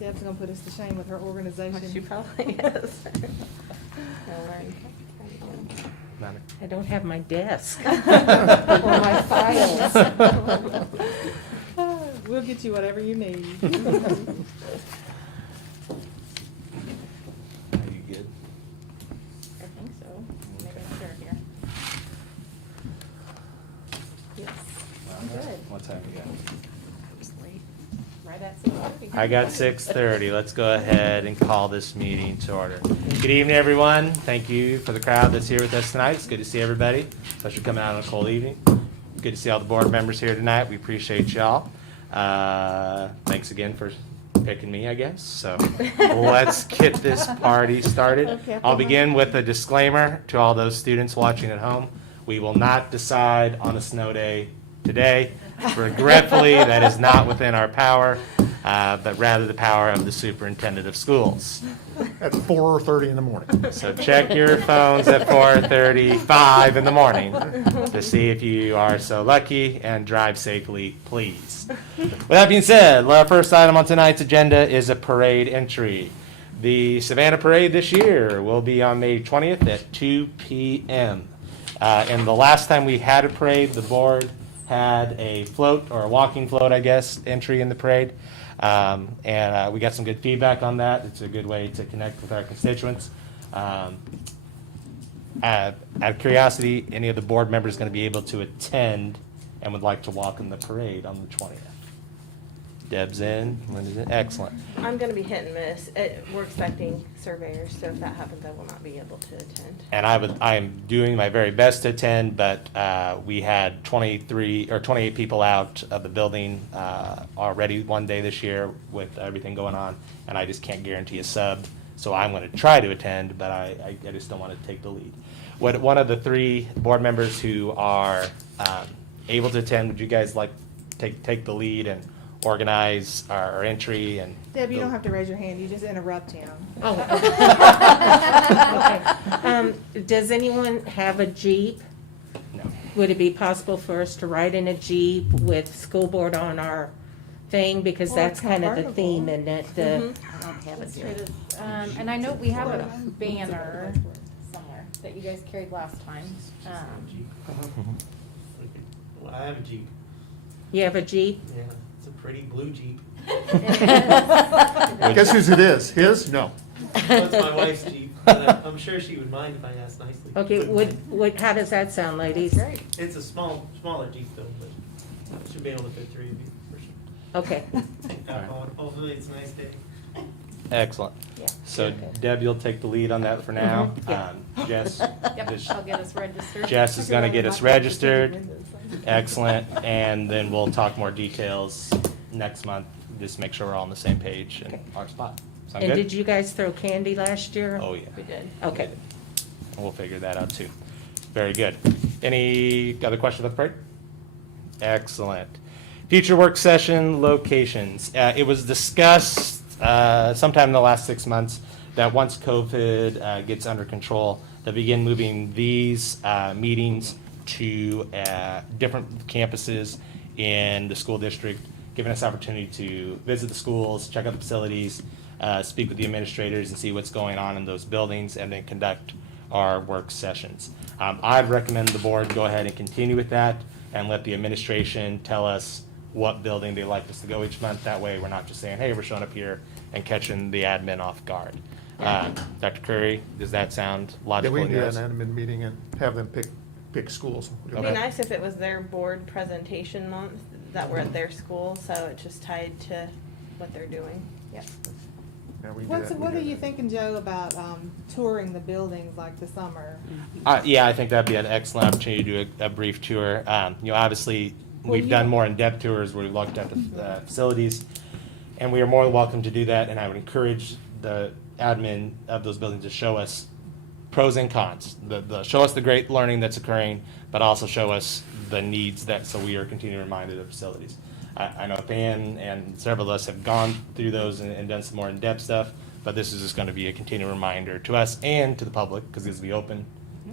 Deb's gonna put us to shame with her organization. She probably is. I don't have my desk Or my files. We'll get you whatever you need. Are you good? I think so. Maybe I'm sure here. Yes, I'm good. What time you got? I was late. Right at 6:30. I got 6:30. Let's go ahead and call this meeting to order. Good evening, everyone. Thank you for the crowd that's here with us tonight. It's good to see everybody, especially coming out on a cold evening. Good to see all the board members here tonight. We appreciate y'all. Thanks again for picking me, I guess. So let's get this party started. Okay. I'll begin with a disclaimer to all those students watching at home. We will not decide on a snow day today. Regretfully, that is not within our power, but rather the power of the superintendent of schools. At 4:30 in the morning. So check your phones at 4:35 in the morning to see if you are so lucky, and drive safely, please. With that being said, our first item on tonight's agenda is a parade entry. The Savannah Parade this year will be on May 20th at 2 p.m. And the last time we had a parade, the board had a float, or a walking float, I guess, entry in the parade. And we got some good feedback on that. It's a good way to connect with our constituents. Out of curiosity, any of the board members going to be able to attend and would like to walk in the parade on the 20th? Deb's in. Linda's in. Excellent. I'm gonna be hit and miss. We're expecting surveyors, so if that happens, I will not be able to attend. And I am doing my very best to attend, but we had 23 or 28 people out of the building already one day this year with everything going on, and I just can't guarantee a sub. So I'm going to try to attend, but I just don't want to take the lead. One of the three board members who are able to attend, would you guys like take the lead and organize our entry? And Deb, you don't have to raise your hand, you just interrupt him. Oh. Okay. Does anyone have a Jeep? No. Would it be possible for us to ride in a Jeep with school board on our thing? Because Or that's kind of the convertible. theme, and that Mm-hmm. I don't have a Let's Jeep. try this. And I know we have a banner somewhere that you guys carried last time. Well, I have a Jeep. You have a Jeep? Yeah, it's a pretty blue Jeep. Guess whose it is? His? No. That's my wife's Jeep, but I'm sure she would mind if I asked nicely. Okay, how does that sound, ladies? Great. It's a smaller Jeep though, but should be able to fit three of you for sure. Okay, Hopefully it's a nice day. Excellent. yeah. So Deb, you'll take the lead on that for now. Yeah. Jess, Yep, just- I'll get us registered. Jess is going to get us registered. Excellent. And then we'll talk more details next month. Just make sure we're all on the same page and Okay. our spot. Sound And good? did you guys throw candy last year? Oh, yeah. We did. Okay. We'll figure that out too. Very good. Any other questions about the parade? Excellent. Future work session locations. It was discussed sometime in the last 6 months that once COVID gets under control, to begin moving these meetings to different campuses in the school district, giving us opportunity to visit the schools, check out the facilities, speak with the administrators and see what's going on in those buildings, and then conduct our work sessions. I'd recommend the board go ahead and continue with that and let the administration tell us what building they'd like us to go each month. That way we're not just saying, hey, we're showing up here and catching the admin off guard. Dr. Curry, does that sound Yeah, logical? we can in do yours? an admin meeting and have them pick schools. It'd be nice if it was their board presentation month, that we're at their school, so it's just tied to what they're doing. Yep. Yeah, we can do that. What are you thinking, Joe, about touring the buildings like the summer? Yeah, I think that'd be an excellent opportunity to do a brief tour. Obviously, Well, we've you done don't- more in-depth tours where we've looked at the facilities, and we are more than welcome to do that, and I would encourage the admin of those buildings to show us pros and cons. Show us the great learning that's occurring, but also show us the needs so we are continually reminded of facilities. I know Pan and several of us have gone through those and done some more in-depth stuff, but this is just going to be a continual reminder to us and to the public, because this will be open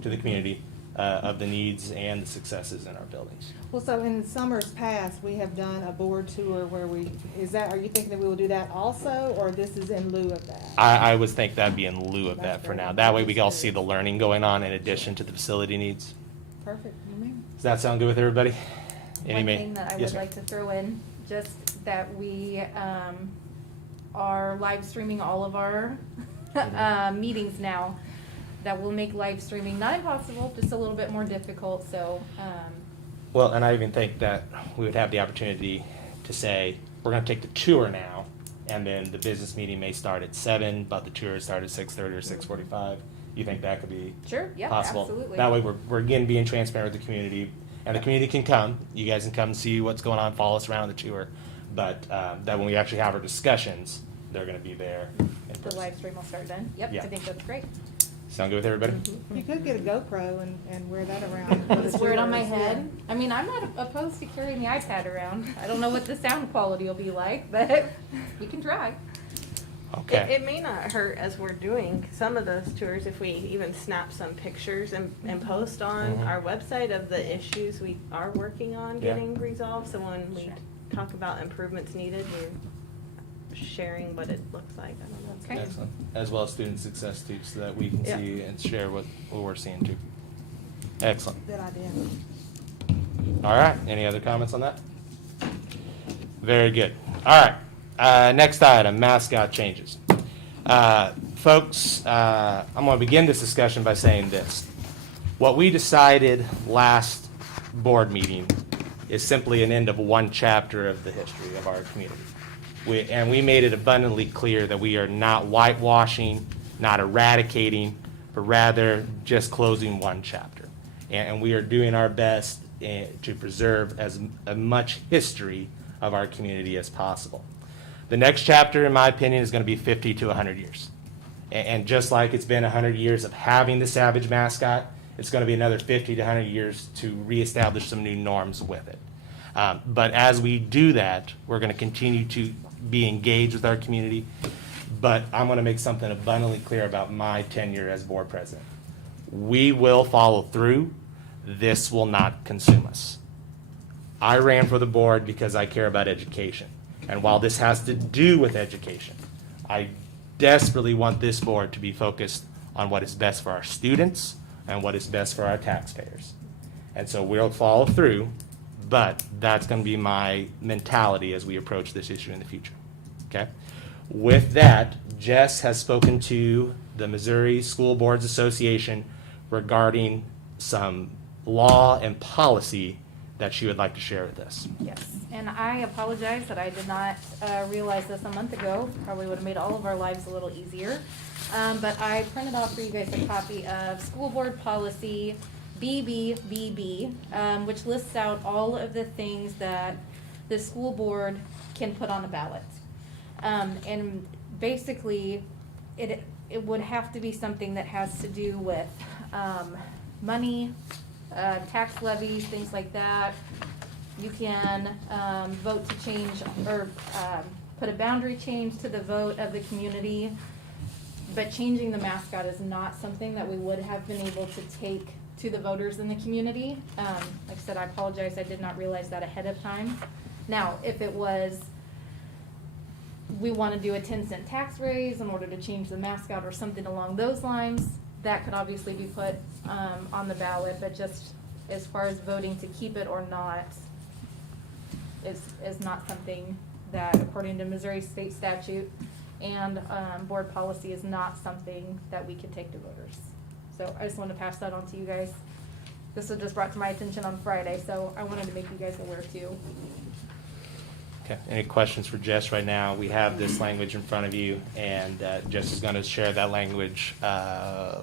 to the community, of the needs and the successes in our buildings. Well, so in summers past, we have done a board tour where are you thinking that we will do that also, or this is in lieu of that? I would think that'd be in lieu of that That's for great. now. That way we can all see the learning going on in addition to the facility needs. Perfect. Does that sound good with everybody? One thing that I Yes, would ma'am. like to throw in, just that we are live streaming all of our meetings now. That will make live streaming not impossible, just a little bit more difficult, so, Well, and I even think that we would have the opportunity to say, we're gonna take the tour now, and then the business meeting may start at 7, but the tour start at 6:30 or 6:45. You think that could be sure, yeah, possible? absolutely. That way, we're again being transparent with the community, and the community can come. You guys can come and see what's going on, follow us around the tour. But that when we actually have our discussions, they're gonna be there in The person. live stream will start then. Yep, Yeah. I think that's great. Sound good with everybody? You could get a GoPro and wear that around. Just wear it on my Tours, head. I mean, I'm not opposed to carrying the iPad around. I don't know what the sound quality will be like, but we can try. Okay. It may not hurt as we're doing some of those tours if we even snap some pictures and post on Mhm. our website of the issues we are working on Yeah. getting resolved. So when we Sure. talk about improvements needed, we're sharing what it looks like. I don't know. Okay. Excellent. As well as student success too, so that we can Yeah. see and share what we're seeing too. Excellent. Good idea. All right, any other comments on that? Very good. All right, next item, mascot changes. Folks, I'm gonna begin this discussion by saying this. What we decided last board meeting is simply an end of one chapter of the history of our community. And we made it abundantly clear that we are not whitewashing, not eradicating, but rather just closing one chapter. And we are doing our best to preserve as much history of our community as possible. The next chapter, in my opinion, is going to be 50 to 100 years. And just like it's been 100 years of having the Savage mascot, it's going to be another 50 to 100 years to reestablish some new norms with it. But as we do that, we're going to continue to be engaged with our community. But I'm going to make something abundantly clear about my tenure as board president. We will follow through. This will not consume us. I ran for the board because I care about education. And while this has to do with education, I desperately want this board to be focused on what is best for our students and what is best for our taxpayers. And so we'll follow through, but that's going to be my mentality as we approach this issue in the future. Okay? With that, Jess has spoken to the Missouri School Boards Association regarding some law and policy that she would like to share with us. Yes, and I apologize that I did not realize this a month ago. Probably would have made all of our lives a little easier. But I printed off for you guys a copy of School Board Policy BBBB, which lists out all of the things that the school board can put on the ballot. And basically, it would have to be something that has to do with money, tax levies, things like that. You can vote to change or put a boundary change to the vote of the community. But changing the mascot is not something that we would have been able to take to the voters in the community. Like I said, I apologize, I did not realize that ahead of time. Now, if it was, we want to do a 10-cent tax raise in order to change the mascot or something along those lines, that could obviously be put on the ballot, but just as far as voting to keep it or not is not something that, according to Missouri state statute and board policy, is not something that we can take to voters. So I just want to pass that on to you guys. This was just brought to my attention on Friday, so I wanted to make you guys aware too. Okay, any questions for Jess right now? We have this language in front of you, and Jess is going to share that language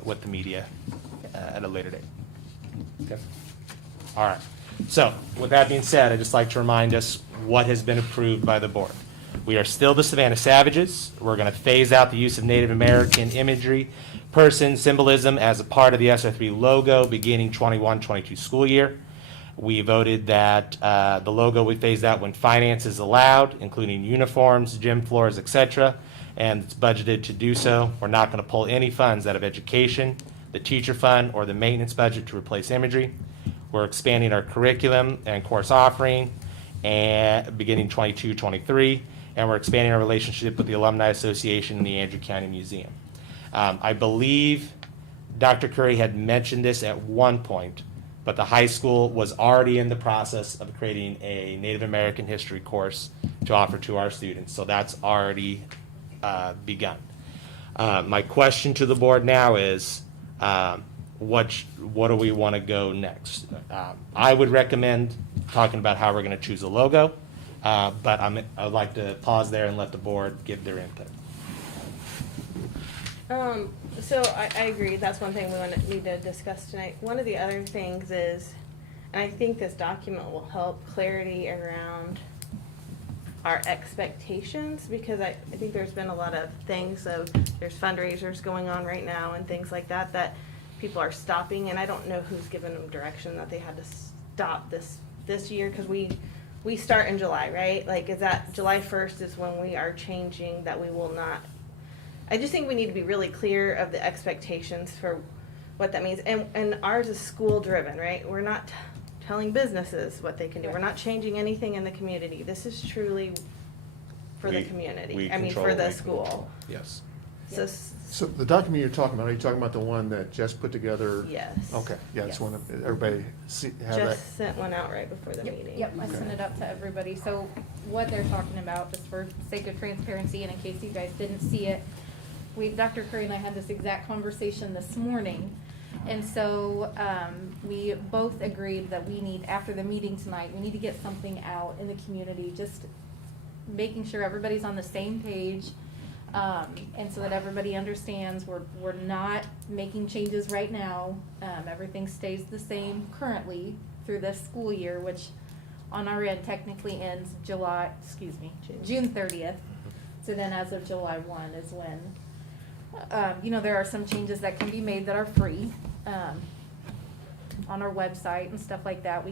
with the media at a later date. Okay? All right. So, with that being said, I'd just like to remind us what has been approved by the board. We are still the Savannah Savages. We're going to phase out the use of Native American imagery, person, symbolism as a part of the SO3 logo beginning 21-22 school year. We voted that the logo we phased out when finance is allowed, including uniforms, gym floors, etc., and it's budgeted to do so. We're not going to pull any funds out of education. the teacher fund, or the maintenance budget to replace imagery. We're expanding our curriculum and course offering and beginning 22-23, and we're expanding our relationship with the Alumni Association and the Andrew County Museum. I believe Dr. Curry had mentioned this at one point, but the high school was already in the process of creating a Native American history course to offer to our students, so that's already begun. My question to the board now is, what do we want to go next? I would recommend talking about how we're going to choose a logo, but I'd like to pause there and let the board give their input. So I agree, that's one thing we need to discuss tonight. One of the other things is, and I think this document will help clarity around our expectations, because I think there's been a lot of things of, there's fundraisers going on right now and things like that, that people are stopping, and I don't know who's given them direction that they had to stop this year, because we start in July, right? Like, is that July 1st is when we are changing that we will not, I just think we need to be really clear of the expectations for what that means. And ours is school driven, right? We're not telling businesses what they can do. We're not changing anything in the community. This is truly for the community. I mean, for the school. Yes. So, So the document you're talking about, are you talking about the one that Jess put together? yes. Okay, yeah, Yes. just want to, everybody have that. Just sent one out right before the meeting. Yep, I sent it out to everybody. So what they're talking about, just for sake of transparency and in case you guys didn't see it, Dr. Curry and I had this exact conversation this morning. And so, we both agreed that we need, after the meeting tonight, we need to get something out in the community, just making sure everybody's on the same page. And so that everybody understands we're not making changes right now. Everything stays the same currently through this school year, which on our end technically ends June 30th. So then as of July 1 is when, there are some changes that can be made that are free, on our website and stuff like that. We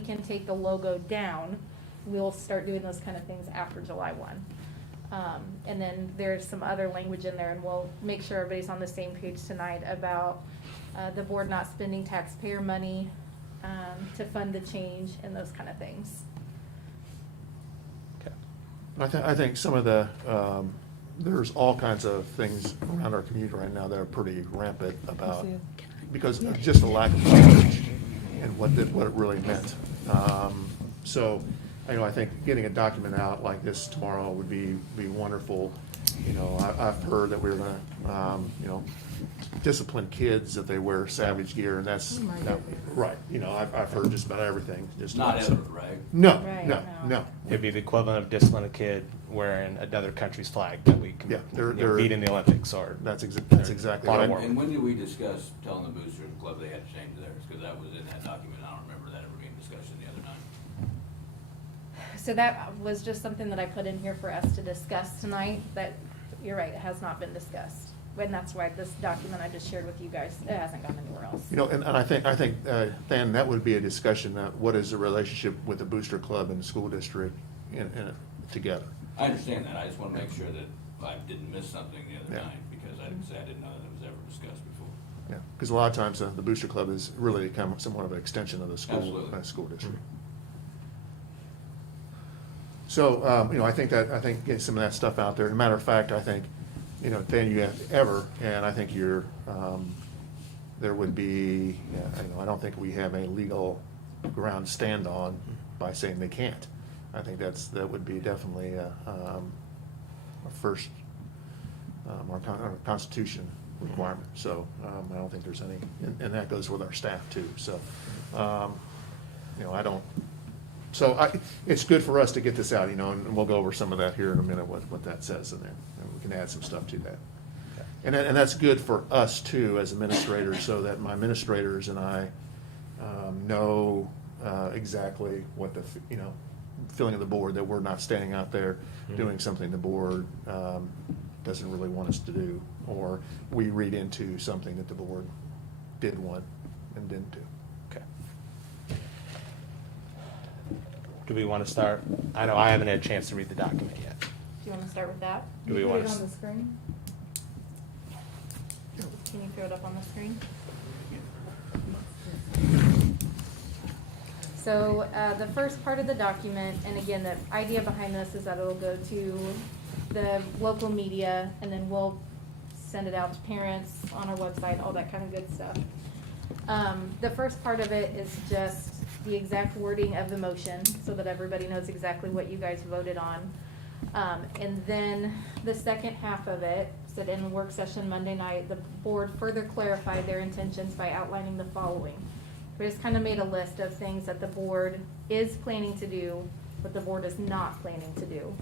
can take the logo down. We'll start doing those kind of things after July 1. And then there's some other language in there, and we'll make sure everybody's on the same page tonight about the board not spending taxpayer money to fund the change and those kind of things. Okay. I think some of the, there's all kinds of things around our community right now that are pretty rampant about, because of just a lack of knowledge and what it really meant. So, I think getting a document out like this tomorrow would be wonderful. I've heard that we're gonna, discipline kids if they wear Savage gear, and that's, right, I've heard just about everything. Just Not ever, right? No, Right, no, no. no. It'd be the equivalent of disciplining a kid wearing another country's flag that we Yeah, can they're- beat in the Olympics, or That's exactly Lot of right. work. And when did we discuss telling the Booster Club they had to change theirs? Because that was in that document. I don't remember that ever being discussed the other night. So that was just something that I put in here for us to discuss tonight, that, you're right, it has not been discussed. And that's why this document I just shared with you guys, it hasn't gone anywhere else. And I think, Than, that would be a discussion, what is the relationship with the Booster Club and the school district together? I understand that. I just want to make sure that I didn't miss something the other Yeah. night, because I didn't know that it was ever discussed before. Yeah, because a lot of times, the Booster Club is really kind of somewhat of an extension of the Absolutely. school district. So, I think getting some of that stuff out there, as a matter of fact, I think, Dan, you have ever, and I think there would be, I don't think we have a legal ground to stand on by saying they can't. I think that would be definitely a first, our Constitution requirement. So, I don't think there's any, and that goes with our staff too. So, it's good for us to get this out, and we'll go over some of that here in a minute, what that says in there. And we can add some stuff to that. And that's good for us too, as administrators, so that my administrators and I know exactly what the, feeling of the board, that we're not standing out there doing something the board doesn't really want us to do, or we read into something that the board did want and didn't do. Okay. Do we want to start? I know I haven't had a chance to read the document yet. Do you want to start with that? Do we You want put it to? on the screen? Can you throw it up on the screen. So, the first part of the document, and again, the idea behind this is that it'll go to the local media, and then we'll send it out to parents on our website, all that kind of good stuff. The first part of it is just the exact wording of the motion, so that everybody knows exactly what you guys voted on. And then the second half of it, said in the work session Monday night, the board further clarified their intentions by outlining the following. We just kind of made a list of things that the board is planning to do, but the board is not planning to do.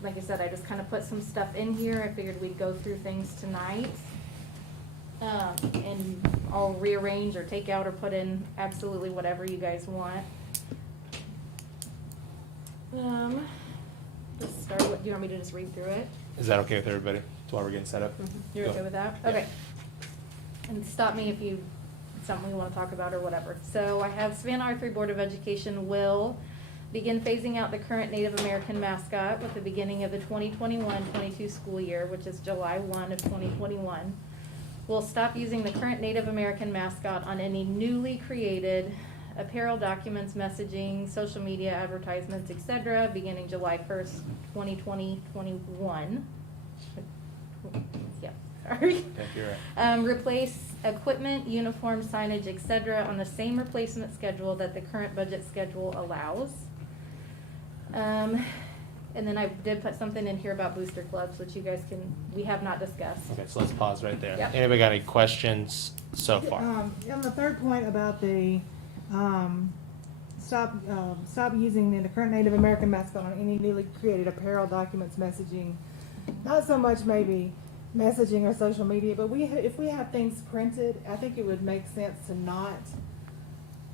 Like I said, I just kind of put some stuff in here. I figured we'd go through things tonight. And I'll rearrange or take out or put in absolutely whatever you guys want. Just start with, do you want me to just read through it? Is that okay with everybody while we're getting set up? You're Go. okay with that? Yeah. Okay. And stop me if you, something you want to talk about or whatever. So I have Savannah R3 Board of Education will begin phasing out the current Native American mascot with the beginning of the 2021-22 school year, which is July 1 of 2021. We'll stop using the current Native American mascot on any newly created apparel, documents, messaging, social media, advertisements, etc., beginning July 1st, 2020-21. Yeah, sorry. Yeah, you're right. Replace equipment, uniform, signage, etc. on the same replacement schedule that the current budget schedule allows. And then I did put something in here about booster clubs, which you guys can, we have not discussed. Okay, so let's pause right there. Yep. Anybody got any questions so far? On the third point about the, stop using the current Native American mascot on any newly created apparel, documents, messaging, not so much maybe messaging or social media, but if we have things printed, I think it would make sense to not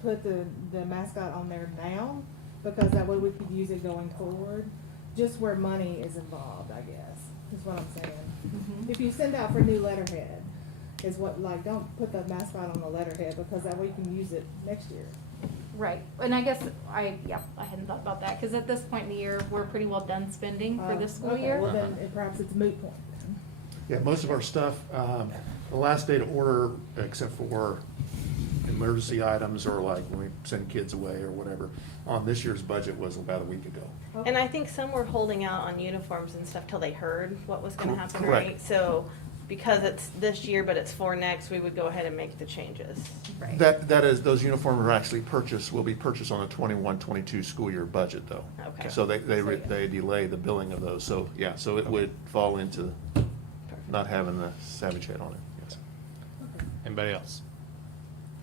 put the mascot on there now, because that way we could use it going forward, just where money is involved, I guess, is what I'm saying. Mhm. If you send out for new letterhead, is what, like, don't put the mascot on the letterhead, because that way you can use it next year. Right, and I guess I hadn't thought about that, because at this point in the year, we're pretty well done spending for this school Okay, year. well then, perhaps it's a moot point then. Yeah, most of our stuff, the last day to order, except for emergency items or like when we send kids away or whatever, on this year's budget was about a week ago. And I think some were holding out on uniforms and stuff till they heard what was gonna happen, Correct. right? So, because it's this year, but it's for next, we would go ahead and make the changes. Right. That is, those uniforms are actually will be purchased on the 21-22 school year budget though. Okay. So they delay the billing of those, so, yeah, so it would fall into not having the Savage Head on it, yes. Anybody else?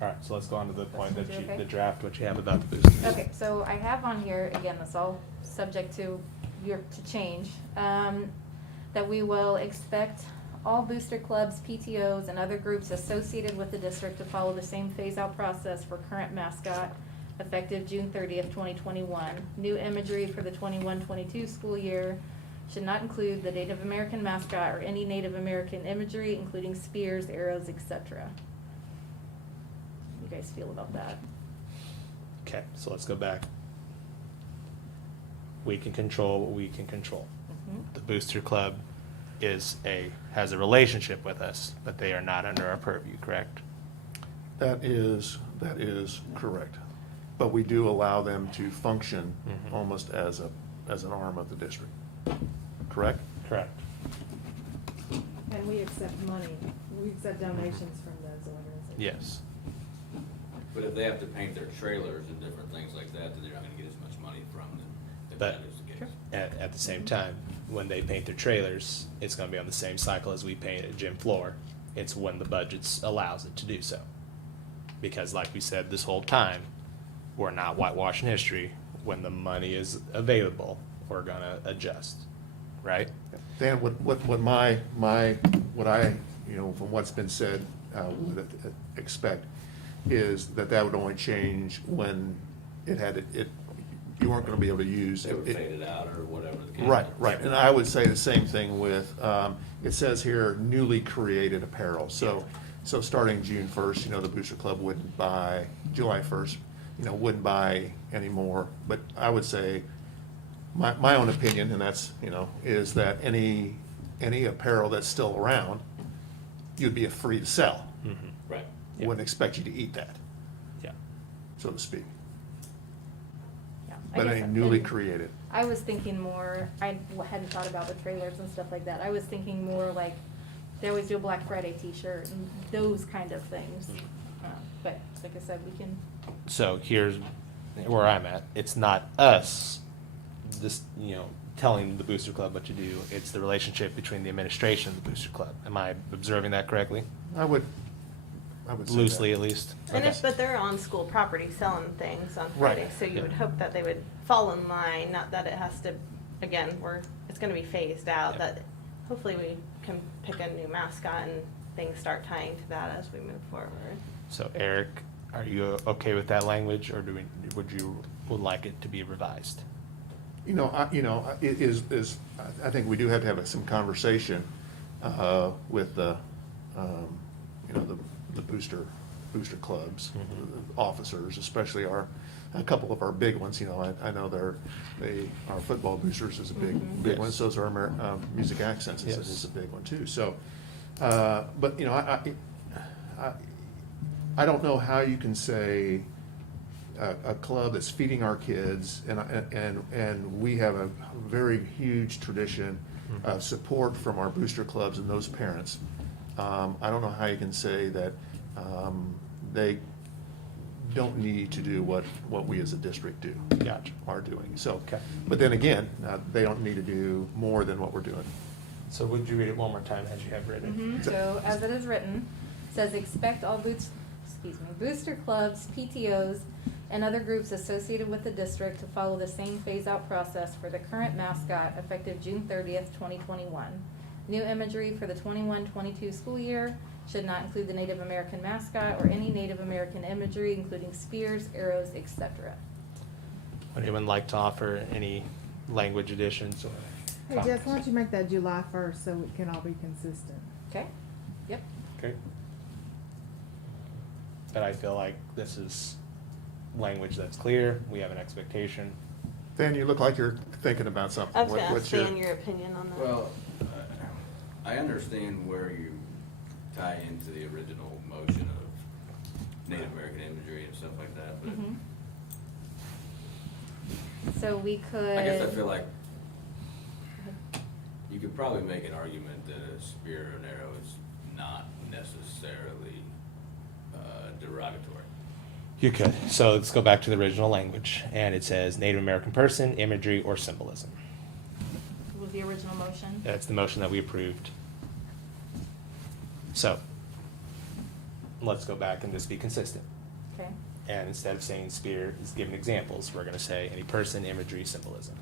All right, so let's go on to the point that Okay. the draft, what you have about the boosters. Okay, so I have on here, again, that's all subject to change, that we will expect all booster clubs, PTOs, and other groups associated with the district to follow the same phase-out process for current mascot, effective June 30th, 2021. New imagery for the 21-22 school year should not include the Native American mascot or any Native American imagery, including spears, arrows, etc. You guys feel about that? Okay, so let's go back. We can control what we can control. Mhm. The Booster Club has a relationship with us, but they are not under our purview, correct? That is correct. But we do allow them to function Mhm. almost as an arm of the district, correct? Correct. And we accept money, we accept donations from those organizations. Yes. But if they have to paint their trailers and different things like that, then they're not gonna get as much money from them if But- that is the case. At the same time, when they paint their trailers, it's gonna be on the same cycle as we paint a gym floor. It's when the budget allows it to do so. Because like we said this whole time, we're not whitewashing history. When the money is available, we're gonna adjust, right? Dan, what I, from what's been said, would expect is that would only change when you weren't gonna be able to use. They would fade it out or whatever the case. Right, and I would say the same thing with, it says here, newly created apparel. So starting June 1st, the Booster Club wouldn't buy, July 1st, wouldn't buy anymore. But I would say, my own opinion, and that's, is that any apparel that's still around you'd be free to sell. Right. Yeah. Wouldn't expect you to eat that, Yeah. so to speak. Yeah, I But guess any that- newly and created. I was thinking more, I hadn't thought about the trailers and stuff like that. I was thinking more like, they always do a Black Friday t-shirt and those kind of things. But like I said, we can, So here's where I'm at. It's not us, this, telling the Booster Club what to do. It's the relationship between the administration and the Booster Club. Am I observing that correctly? I would say Loosely, that. at least? And Okay. but they're on school property selling things on Right. Friday, so you Yeah. would hope that they would fall in line, not that it has to, again, it's gonna be phased out, Yeah. that hopefully we can pick a new mascot and things start tying to that as we move forward. So Eric, are you okay with that language, or would like it to be revised? It is, I think we do have to have some conversation with the booster clubs, officers, especially a couple of our big ones. I know our football boosters is a big Yes. one. So is our music accents Yes. is a big one too. So, but I don't know how you can say a club that's feeding our kids, and we have a very huge tradition of support from our booster clubs and those parents. I don't know how you can say that they don't need to do what we as a district Gotcha. are doing. So, Okay. but then again, they don't need to do more than what we're doing. So would you read it one more time as you have written? so as it is written, says expect all booster clubs, PTOs, and other groups associated with the district to follow the same phase-out process for the current mascot effective June 30th, 2021. New imagery for the 21-22 school year should not include the Native American mascot or any Native American imagery, including spears, arrows, etc. Would anyone like to offer any language additions or Hey Jess, comments? why don't you make that July 1st so it can all be consistent? Okay? Yep. Okay. But I feel like this is language that's clear, we have an expectation. Dan, you look like you're thinking about something. I was gonna ask What's your- Stan your opinion on that. Well, I understand where you tie into the original motion of Native American imagery and stuff like that, but Mhm. So we could. I guess I feel like you could probably make an argument that a spear or an arrow is not necessarily derogatory. You could. So let's go back to the original language, and it says Native American person, imagery, or symbolism. Was the original motion? That's the motion that we approved. So, let's go back and just be consistent. Okay. And instead of saying spear, is giving examples, we're gonna say any person, imagery, symbolism.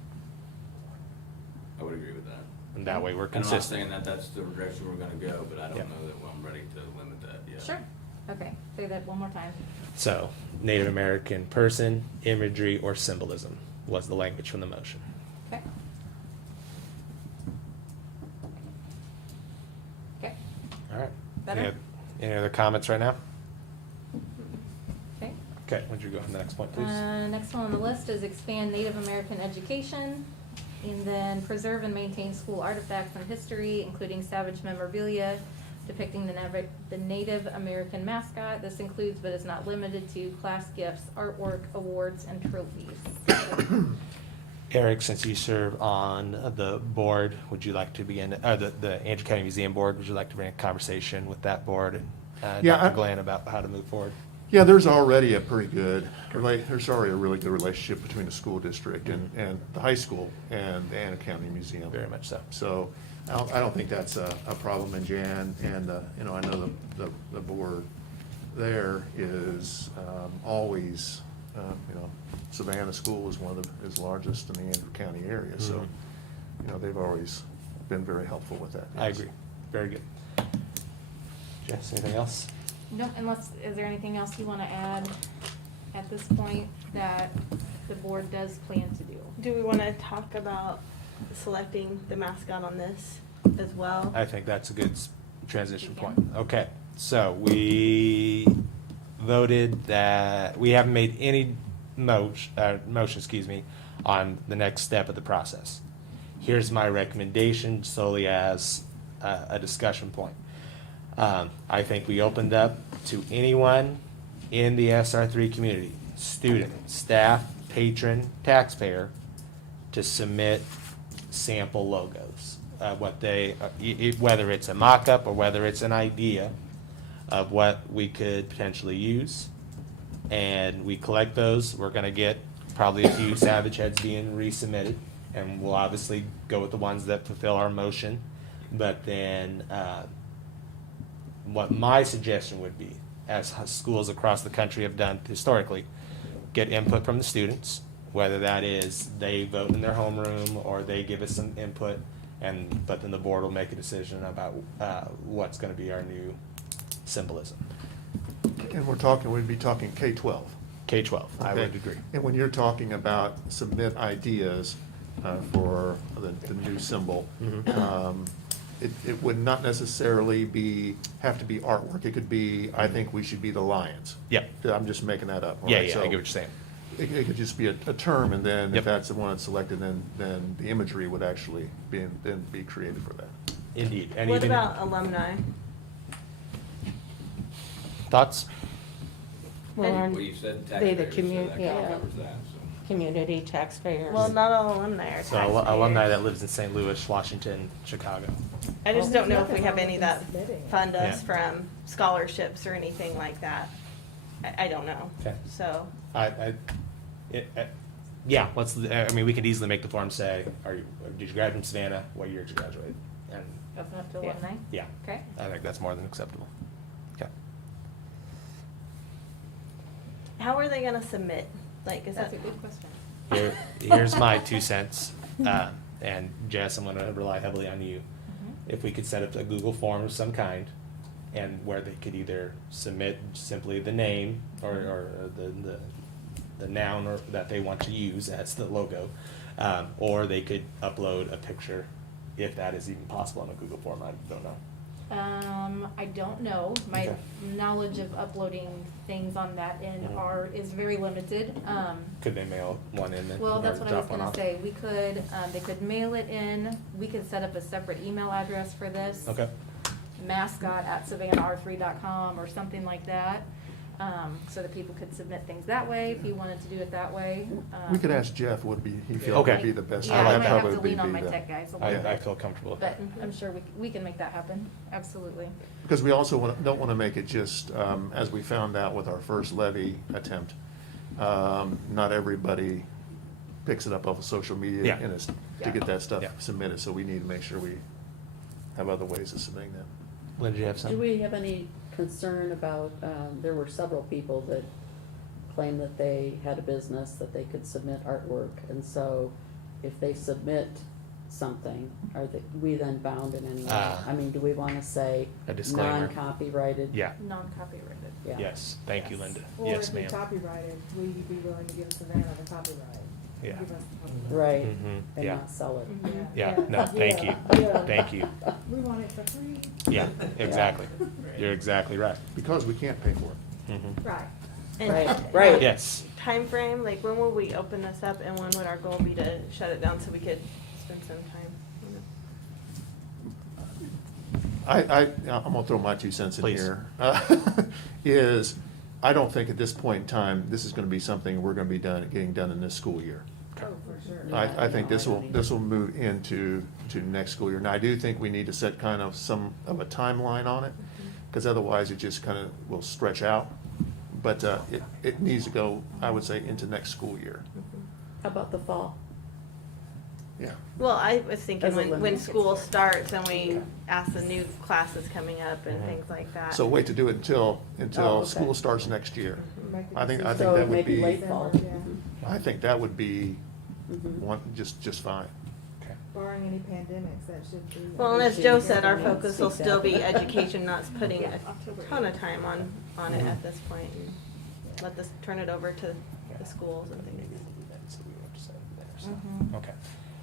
I would agree with that. And that way we're And I'm not consistent. saying that that's the direction we're gonna go, but I don't Yeah. know that I'm ready to limit that yet. Sure. Okay, say that one more time. So, Native American person, imagery, or symbolism was the language from the motion. Okay. Okay, All right. Better? Any other comments right now? okay. Okay, would you go to the next point, please? Next one on the list is expand Native American education, and then preserve and maintain school artifacts and history, including savage memorabilia depicting the Native American mascot. This includes, but is not limited to, class gifts, artwork, awards, and trophies. Eric, since you serve on the board, would you like to begin, the Andrew County Museum Board, would you like to bring a conversation with that board and Yeah, Dr. Glenn about how to move forward? Yeah, there's already a pretty good, there's already a really good relationship between the school district and the high school and the Anna County Museum. Very much so. So I don't think that's a problem. And Jan and, I know the board there is always, Savannah School is one of the largest in the Andrew County area. So, they've always been very helpful with that. I yes. agree. Very good. Jess, anything else? No, unless, is there anything else you want to add at this point that the board does plan to do? Do we wanna talk about selecting the mascot on this as well? I think that's a good transition We point. can. Okay, so we voted that, we haven't made any motion, on the next step of the process. Here's my recommendation solely as a discussion point. I think we opened up to anyone in the SR3 community, student, staff, patron, taxpayer, to submit sample logos. What they, whether it's a mock-up or whether it's an idea of what we could potentially use. And we collect those. We're gonna get probably a few Savage Heads being resubmitted, and we'll obviously go with the ones that fulfill our motion. But then, what my suggestion would be, as schools across the country have done historically, get input from the students, whether that is they vote in their homeroom or they give us some input, but then the board will make a decision about what's going to be our new symbolism. And we'd be talking K-12. K-12, I Okay? would agree. And when you're talking about submit ideas for the new symbol, Mm-hmm. It would not necessarily have to be artwork. It could be, I think we should be the Lions. Yep. I'm just making that up. all Yeah, right? yeah, I So get what you're saying. It could just be a term, and then Yep. if that's the one that's selected, then the imagery would actually be created for that. Indeed. And What even about alumni? thoughts? Well, And- aren't Well, you said they the taxpayers, so commu- that yeah. kind of covers that, so. community taxpayers? Well, not all alumni are So taxpayers. alumni that lives in St. Louis, Washington, Chicago. I just Well, don't know if there's we have nothing any wrong that with them submitting it. fund us Yeah. from scholarships or anything like that. I don't know. Okay. So, Yeah, I mean, we could easily make the form say, did you graduate from Savannah? What year did you graduate? And, Open up to Yeah. alumni? yeah, Okay. I think that's more than acceptable. Okay. how are they gonna submit? Like, is That's that? a good question. Here's my 2 cents. And Jess, I'm gonna rely heavily on you. Mm-hmm. If we could set up a Google form of some kind, and where they could either submit simply the name or the noun or that they want to use as the logo, or they could upload a picture, if that is even possible on a Google form. I don't know. I don't know. My Okay. knowledge of uploading things on that end Mhm. is very limited. Could they mail one in? Well, or that's what I was drop one gonna off? say. We could, they could mail it in. We could set up a separate email address for this. Okay. mascot@savannahr3.com or something like that. So that people could submit things that way, if you wanted to do it that way. We could ask Jeff what he feels Okay. would be the best. Yeah, I like might that. have Probably to lean on be my the- tech guys a little I bit. feel comfortable with But that. I'm sure we can make that happen, absolutely. Because we also don't want to make it just, as we found out with our first levy attempt, not everybody picks it up off of social media Yeah. and to Yeah. get that stuff Yeah. submitted, so we need to make sure we have other ways of submitting them. Lynn, did you have Do something? we have any concern about, there were several people that claimed that they had a business, that they could submit artwork, and so if they submit something, we then bound in any way? I mean, do we wanna say A disclaimer. non-copyrighted? Yeah, Non-copyrighted. Yeah. yes, thank you, Linda. Or Yes, if we ma'am. copyrighted, will you be willing to give Savannah the copyright? Yeah. Give us the copyright. Right, Mhm, and yeah. not sell it. Yeah, no, thank you, Yeah. thank you. We want it for free. Yeah, exactly. You're exactly right. Because we can't pay for it. Mhm. Right. And Right. Yes. Timeframe, like when will we open this up and when would our goal be to shut it down so we could spend some time? I'm gonna throw my 2 cents in Please. here. Is, I don't think at this point in time, this is gonna be something we're gonna be getting done in this school year. Oh, for sure. I think No, this I will, don't this will move into next school year. Now, I do think we need to set kind of some of a timeline on it, because otherwise it just kind of will stretch out. But it needs to go, I would say, into next school year. How about the fall? Yeah. Well, I was thinking As a when limited school start. starts and we ask the new classes coming up and Mhm. things like that. So wait to do it until Oh, okay. school starts next year. Make the I think decision. that So would maybe be, late fall? December, yeah. I think that would be Mhm. just fine. Okay. Barring any pandemics, that should be. Well, and as Should Joe be said, our working on focus will speak still that. be education, not putting a October ton of 8th. time on it at this point. And let this, turn it over to the schools and things. Mhm. Okay.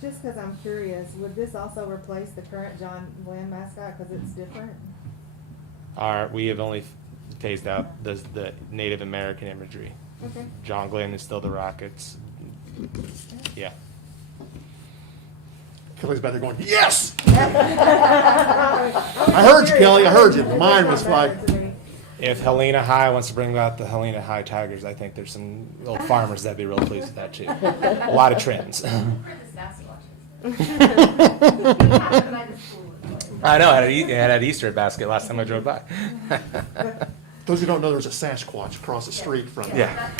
Just because I'm curious, would this also replace the current John Glenn mascot because it's different? We have only phased out the Native American imagery. Okay. John Glenn is still the Rockets. Yeah. Kelly's back there going, yes! I heard you, Kelly, I heard you. Mine was like, If Helena High wants to bring out the Helena High Tigers, I think there's some old farmers that'd be real pleased with that too. A lot of trims. I know, I had Easter basket last time I drove by. those who don't know, there's a Sasquatch across the street from you. Yeah.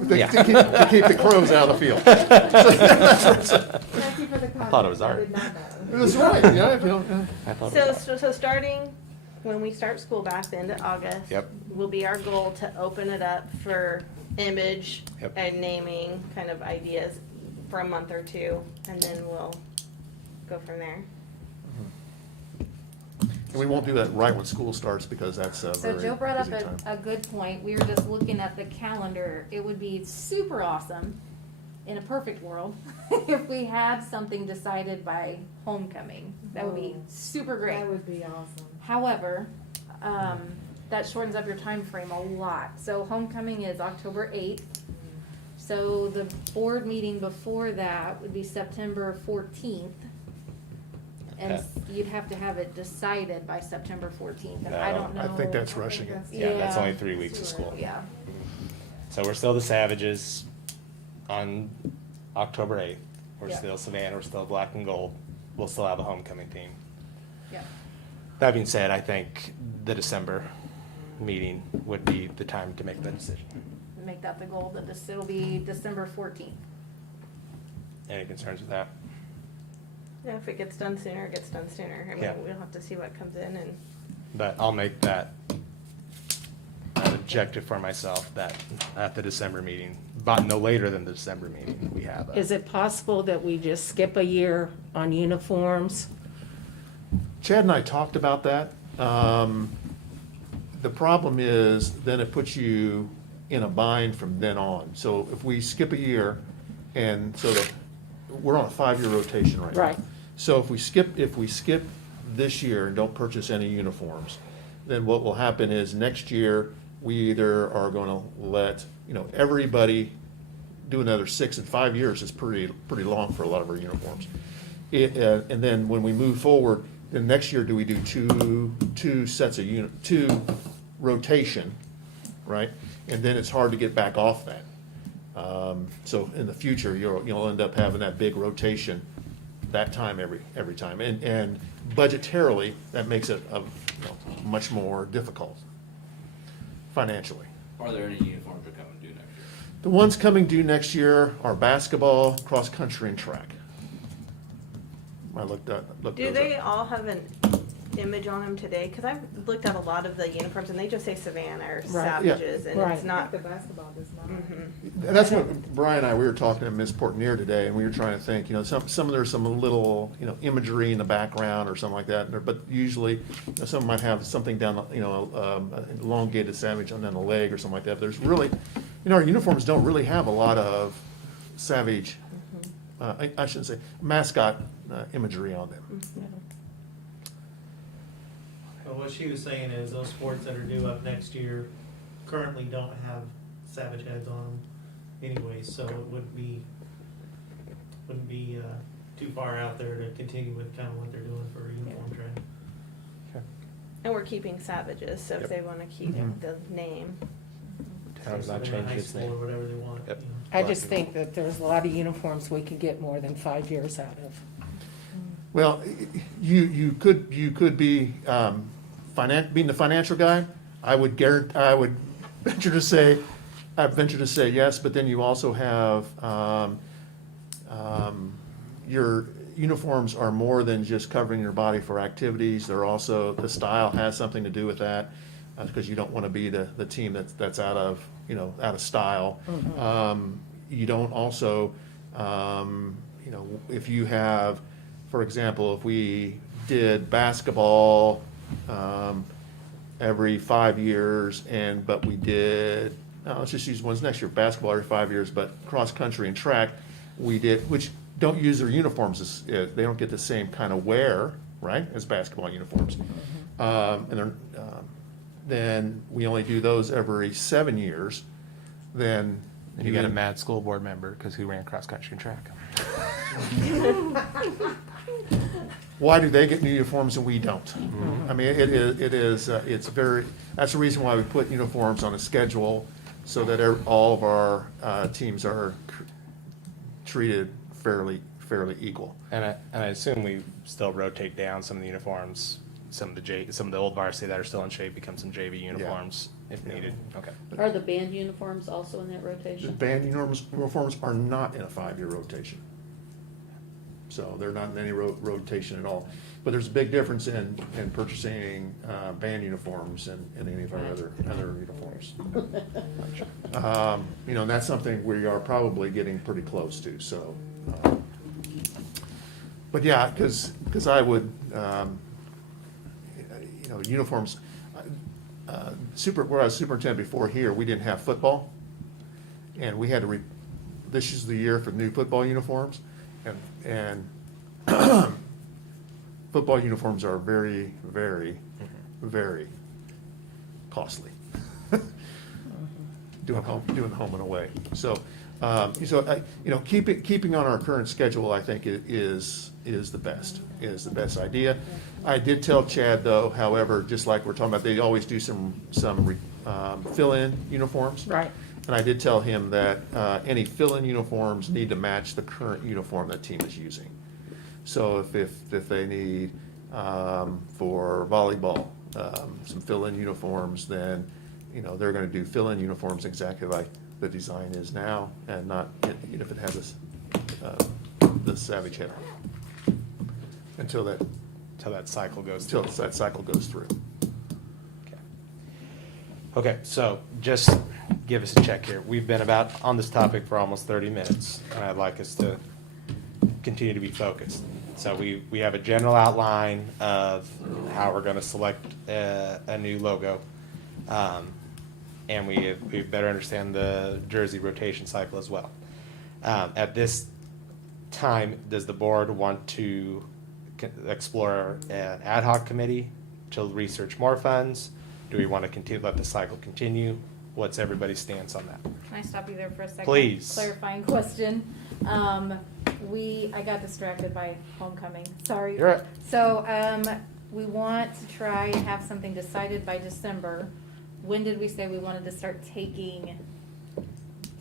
To keep the crows out of the field. Thank you for the comment. thought it was art. I did not know. That's right, yeah, if you don't, yeah. I thought it So, was- so starting when we start school back the end of August. Yep. Will be our goal to open it up for image Yep. and naming kind of ideas for a month or two, and then we'll go from there. And we won't do that right when school starts because that's a So very Joe brought up busy time. a good point. We were just looking at the calendar. It would be super awesome, in a perfect world, if we had something decided by homecoming. That would be super great. That would be awesome. However, that shortens up your time frame a lot. So homecoming is October 8th. So the board meeting before that would be September 14th. And Okay. you'd have to have it decided by September 14th. And I No, don't know. I think that's rushing it. Yeah, that's Yeah. only 3 weeks of school. Yeah. So we're still the Savages on October 8th. We're Yeah. still Savannah, we're still Black and Gold. We'll still have a homecoming team. Yeah. That being said, I think the December meeting would be the time to make that decision. Make that the goal, that it'll be December 14th. Any concerns with that? Yeah, if it gets done sooner, it gets done sooner. I mean, Yeah. we'll have to see what comes in and. But I'll make that an objective for myself that at the December meeting, but no later than the December meeting, we have a. Is it possible that we just skip a year on uniforms? Chad and I talked about that. The problem is, then it puts you in a bind from then on. So if we skip a year, and so we're on a 5-year rotation right now. Right. So if we skip this year and don't purchase any uniforms, then what will happen is next year, we either are gonna let, everybody do another 6, and 5 years is pretty long for a lot of our uniforms. And then when we move forward, then next year, do we do two sets of two rotation, right? And then it's hard to get back off that. So in the future, you'll end up having that big rotation that time every time. And budgetarily, that makes it much more difficult financially. Are there any uniforms that are coming due next year? The ones coming due next year are basketball, cross-country, and track. I looked Do those they up. all have an image on them today? Because I've looked at a lot of the uniforms and they just say Savannah or Right. Savages, and Right. it's not. The basketball does not. And that's what Brian and I, we were talking to Ms. Portnier today, and we were trying to think, there's some little, imagery in the background or something like that, but usually, some might have something down, an elongated savage on the leg or something like that. But there's really, our uniforms don't really have a lot of savage, I shouldn't say, mascot imagery on them. Well, what she was saying is those sports that are due up next year currently don't have Savage heads on them anyways, so it wouldn't be too far out there to continue with kind of what they're doing for a uniform trend. And we're keeping Savages, so if Yep. they want to keep Mhm. the name. Town's not So they're in changing high its school name. or whatever they want. Yep. I just think that there's a lot of uniforms we could get more than 5 years out of. Well, you could be, being the financial guy, I would venture to say yes, but then you also have, your uniforms are more than just covering your body for activities. They're also, the style has something to do with that, because you don't want to be the team that's out of style. You don't also, if you have, for example, if we did basketball every 5 years, but we did, let's just use ones next year, basketball every 5 years, but cross-country and track, we did, which don't use their uniforms, they don't get the same kind of wear, right, as basketball uniforms. Then we only do those every 7 years, then. And you got a mad school board member because he ran cross country and track. Why do they get new uniforms and we don't? I mean, it's very, that's the reason why we put uniforms on a schedule, so that all of our teams are treated fairly equal. And I assume we still rotate down some of the uniforms, some of the old varsity that are still in shape become some JV uniforms if needed. Okay. Are the band uniforms also in that The rotation? band uniforms are not in a 5-year rotation. So they're not in any rotation at all. But there's a big difference in purchasing band uniforms and any of our other uniforms. You know, and that's something we are probably getting pretty close to, so. But yeah, because I would, you know, uniforms, where I was superintendent before here, we didn't have football. And we had to, this is the year for new football uniforms. And football uniforms are very, very, very costly. Doing home and away. So, you know, keeping on our current schedule, I think is the best idea. I did tell Chad, though, however, just like we're talking about, they always do some fill-in uniforms. Right. And I did tell him that any fill-in uniforms need to match the current uniform that team is using. So if they need for volleyball some fill-in uniforms, then you know they're going to do fill-in uniforms exactly like the design is now, and not if it has the Savage head on until that cycle goes until through. that cycle goes through. Okay, so just give us a check here. We've been about on this topic for almost 30 minutes, and I'd like us to continue to be focused. So we have a general outline of how we're going to select a new logo, and we better understand the jersey rotation cycle as well. At this time, does the board want to explore an ad hoc committee to research more funds? Do we want to let the cycle continue? What's everybody's stance on that? Can I stop you there for a second? Please. Clarifying question. I got distracted by homecoming, sorry. You're right. So, we want to try and have something decided by December. When did we say we wanted to start taking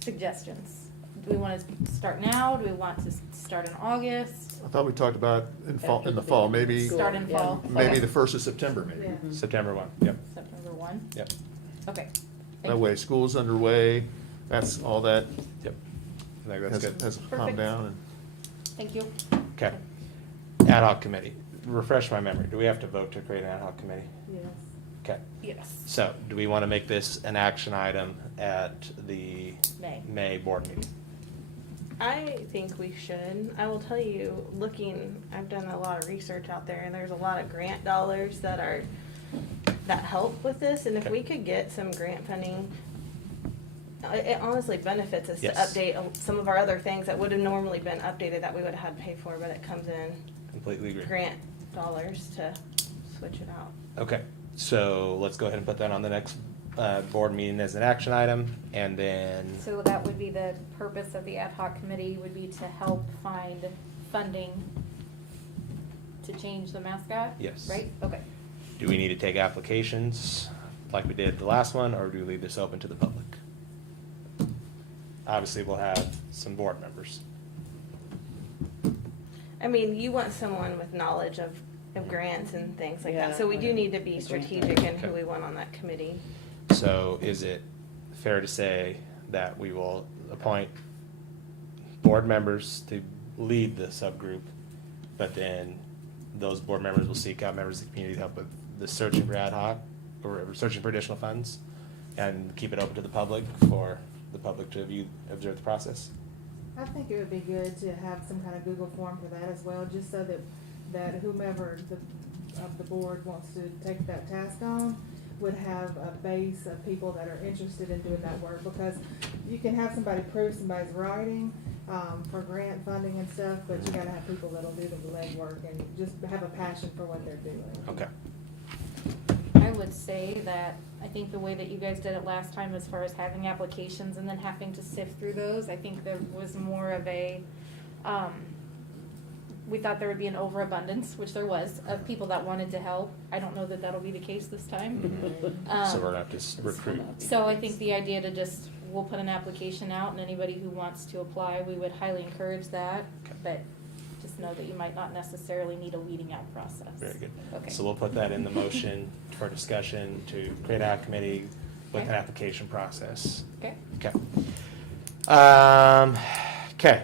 suggestions? Do we want to start now? Do we want to start in August? I thought we talked about in the fall, maybe Start in fall? maybe Okay. the 1st of September, maybe. Yeah. September 1, yep, September 1? yep, Okay. Thank That you. way, school's underway, that's all that yep. I think that's good. has calmed Perfect. down. And Thank you. Okay. Ad hoc committee. Refresh my memory. Do we have to vote to create an ad hoc committee? Yes. Okay. Yes. So, do we want to make this an action item at the May. board meeting? I think we should. I will tell you, I've done a lot of research out there, and there's a lot of grant dollars that help with this, and if Okay. we could get some grant funding, it honestly benefits us to Yes. update some of our other things that would have normally been updated that we would have had to pay for, but it comes in Completely agree. grant dollars to switch it out. Okay, so let's go ahead and put that on the next board meeting as an action item, and then, So that would be the purpose of the ad hoc committee, would be to help find funding to change the mascot? Yes. Right? Okay. do we need to take applications like we did the last one, or do we leave this open to the public? Obviously, we'll have some board members. I mean, you want someone with knowledge of grants and things like Yeah, that, so we do need to be a grant strategic in who Okay. we want on that committee. So is it fair to say that we will appoint board members to lead the subgroup, but then those board members will seek out members of the community to help with the searching for ad hoc, or searching for additional funds, and keep it open to the public for the public to observe the process? I think it would be good to have some kind of Google form for that as well, just so that whomever of the board wants to take that task on would have a base of people that are interested in doing that work, because you can have somebody prove somebody's writing, for grant funding and stuff, but you gotta have people that'll do the legwork and just have a passion for what they're doing. Okay. I would say that, I think the way that you guys did it last time, as far as having applications and then having to sift through those, I think there was more of a, we thought there would be an overabundance, which there was, of people that wanted to help. I don't know that that'll be the case this time. So we're gonna have to recruit. So I think the idea to just, we'll put an application out, and anybody who wants to apply, we would highly encourage that, but just know that you might not necessarily need a weeding out process. Very good. Okay. So we'll put that in the motion for discussion to create a committee with an Okay. application process. Okay. Okay. Okay.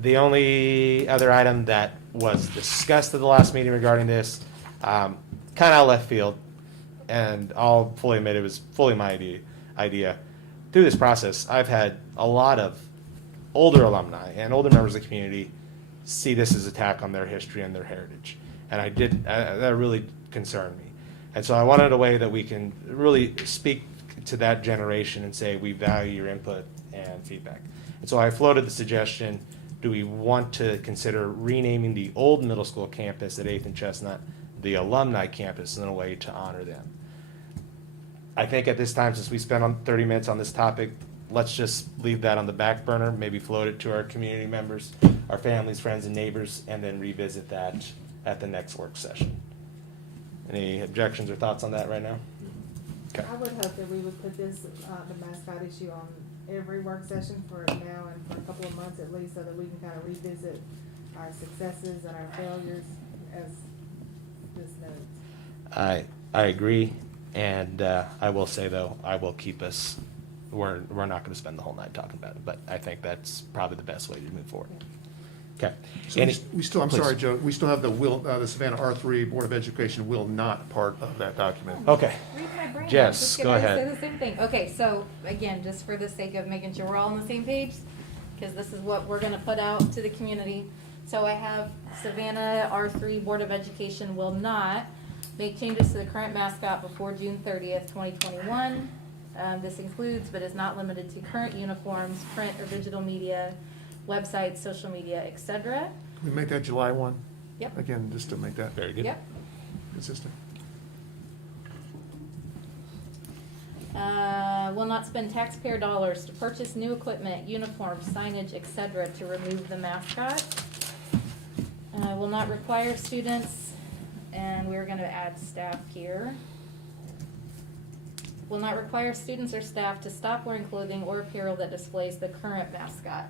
The only other item that was discussed at the last meeting regarding this, kind of out left field, and I'll fully admit it was fully my idea. Through this process, I've had a lot of older alumni and older members of the community see this as an attack on their history and their heritage. And that really concerned me. And so I wanted a way that we can really speak to that generation and say, we value your input and feedback. And so I floated the suggestion, do we want to consider renaming the old middle school campus at 8th and Chestnut the alumni campus in a way to honor them? I think at this time, since we spent on 30 minutes on this topic, let's just leave that on the back burner, maybe float it to our community members, our families, friends, and neighbors, and then revisit that at the next work session. Any objections or thoughts on that right now? Okay. I would hope that we would put this, the mascot issue on every work session for now and for a couple of months at least, so that we can kind of revisit our successes and our failures as this notes. I agree, and I will say though, I will keep us. We're not going to spend the whole night talking about it, but I think that's probably the best way to move forward. Okay. So we still, I'm Please. sorry, Joe, we still have the Savannah R3 Board of Education will not part of that document. Okay. Read my brain. Jess, Just go gonna ahead. Say the same thing. Okay, so again, just for the sake of making sure we're all on the same page, because this is what we're gonna put out to the community. So I have Savannah R3 Board of Education will not make changes to the current mascot before June 30th, 2021. This includes, but is not limited to, current uniforms, print or digital media, websites, social media, etc. Can we make that July 1? Yep. Again, just to make that Very good. Yep. consistent. Will not spend taxpayer dollars to purchase new equipment, uniforms, signage, etc. to remove the mascot. Will not require students, and we're gonna add staff here. Will not require students or staff to stop wearing clothing or apparel that displays the current mascot.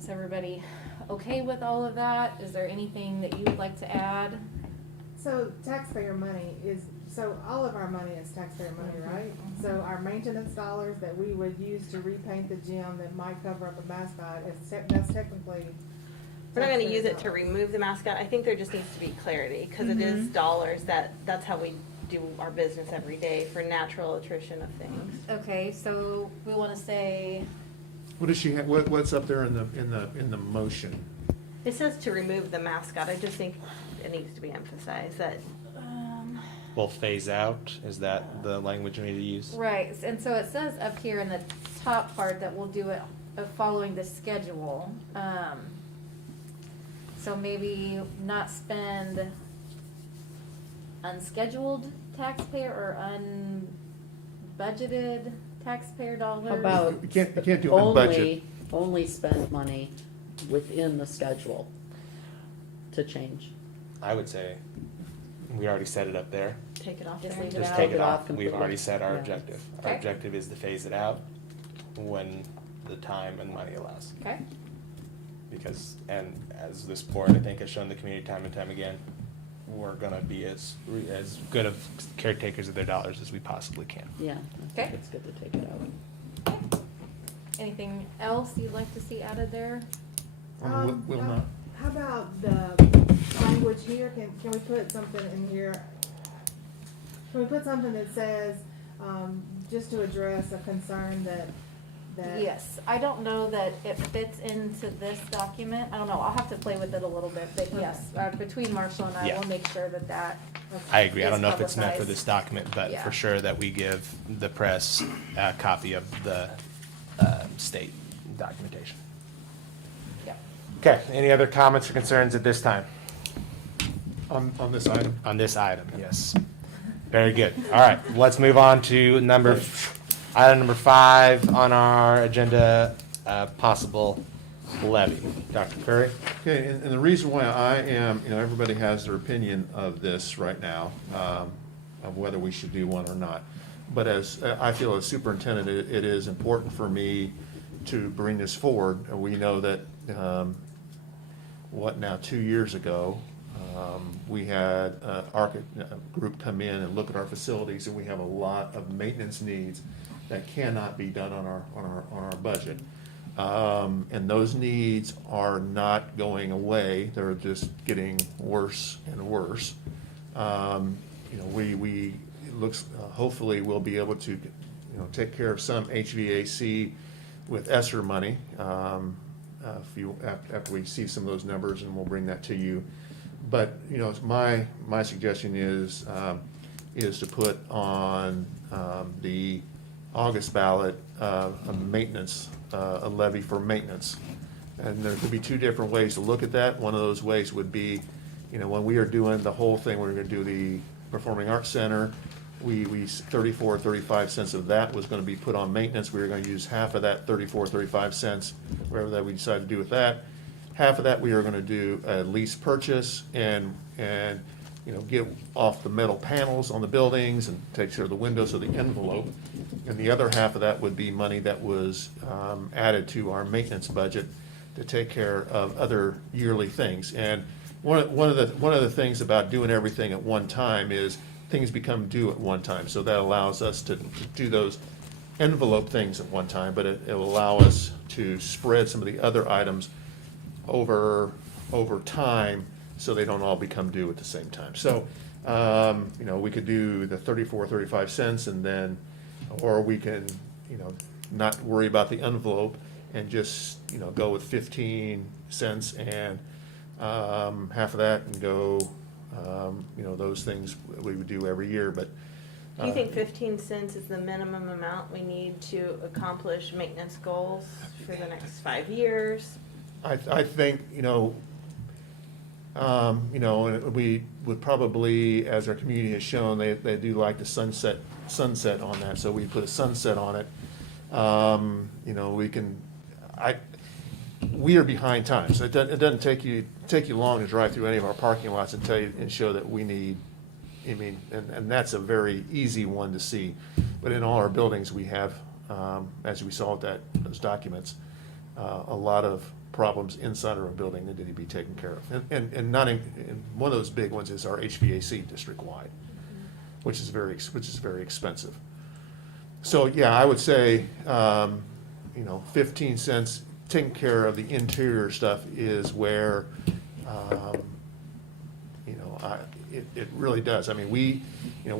Is everybody okay with all of that? Is there anything that you would like to add? So taxpayer money is, so all of our money is taxpayer money, right? So our maintenance dollars that we would use to repaint the gym that might cover up a mascot, that's technically. We're not gonna taxpayer use it to dollars. remove the mascot. I think there just needs to be clarity, because it is dollars, that's how we do our business every day for natural attrition of things. Okay, so we wanna say, What does she, what's up there in the motion? It says to remove the mascot. I just think it needs to be emphasized that, Will phase out. Is that the language we need to use? right, and so it says up here in the top part that we'll do it following the schedule. So maybe not spend unscheduled taxpayer or unbudgeted taxpayer dollars. How about You can't do unbudgeted. only spend money within the schedule to change? I would say we already set it up there. take it off Just there. leave it Just out. take Leave it it off. off We've completely. already set our Yeah. objective. Our Okay. objective is to phase it out when the time and money allows. Okay, Because, and as this board, I think, has shown the community time and time again, we're gonna be as good of caretakers of their dollars as we possibly can. Yeah, I Okay. think it's good to take it out. anything else you'd like to see added there? Will not. How about the language here, can we put something in here? Can we put something that says, just to address a concern that. Yes, I don't know that it fits into this document. I don't know, I'll have to play with it a little bit, but yes, between Marshall and I, Yeah. we'll make sure that. I agree. I is don't know if it's meant for publicized. this document, but Yeah. for sure that we give the press a copy of the state documentation. Yep. Okay, any other comments or concerns at this time? On this item? On this item, yes. Very good. All right, let's move on to item number 5 on our agenda, possible levy. Dr. Curry? Okay, and the reason why I am, everybody has their opinion of this right now, of whether we should do one or not. But as, I feel as superintendent, it is important for me to bring this forward. And we know that, 2 years ago, we had an group come in and look at our facilities, and we have a lot of maintenance needs that cannot be done on our budget. And those needs are not going away, they're just getting worse and worse. We, it looks, hopefully we'll be able to, take care of some HVAC with ESSER money, after we see some of those numbers, and we'll bring that to you. But, my suggestion is to put on, the August ballot, a maintenance, a levy for maintenance. And there could be two different ways to look at that. One of those ways would be, when we are doing the whole thing, we're gonna do the Performing Arts Center, we 35 cents of that was gonna be put on maintenance. We were gonna use half of that 35 cents, wherever that we decide to do with that. Half of that we are gonna do a lease purchase and get off the metal panels on the buildings and take care of the windows of the envelope. And the other half of that would be money that was added to our maintenance budget to take care of other yearly things. And one of the things about doing everything at one time is things become due at one time. So that allows us to do those envelope things at one time, but it will allow us to spread some of the other items over time, so they don't all become due at the same time. So, we could do the 35 cents, and then, or we can, not worry about the envelope and just, go with 15 cents and, half of that, and go, those things we would do every year, but. Do you think 15 cents is the minimum amount we need to accomplish maintenance goals for the next 5 years? I think, we would probably, as our community has shown, they do like the sunset on that, so we put a sunset on it. We are behind time, so it doesn't take you long to drive through any of our parking lots and tell you and show that we need, and that's a very easy one to see. But in all our buildings, we have, as we saw at those documents, a lot of problems inside of a building that need to be taken care of. And not in, one of those big ones is our HVAC district-wide, which is very expensive. So, yeah, I would say, 15 cents, taking care of the interior stuff is where, it really does. I mean,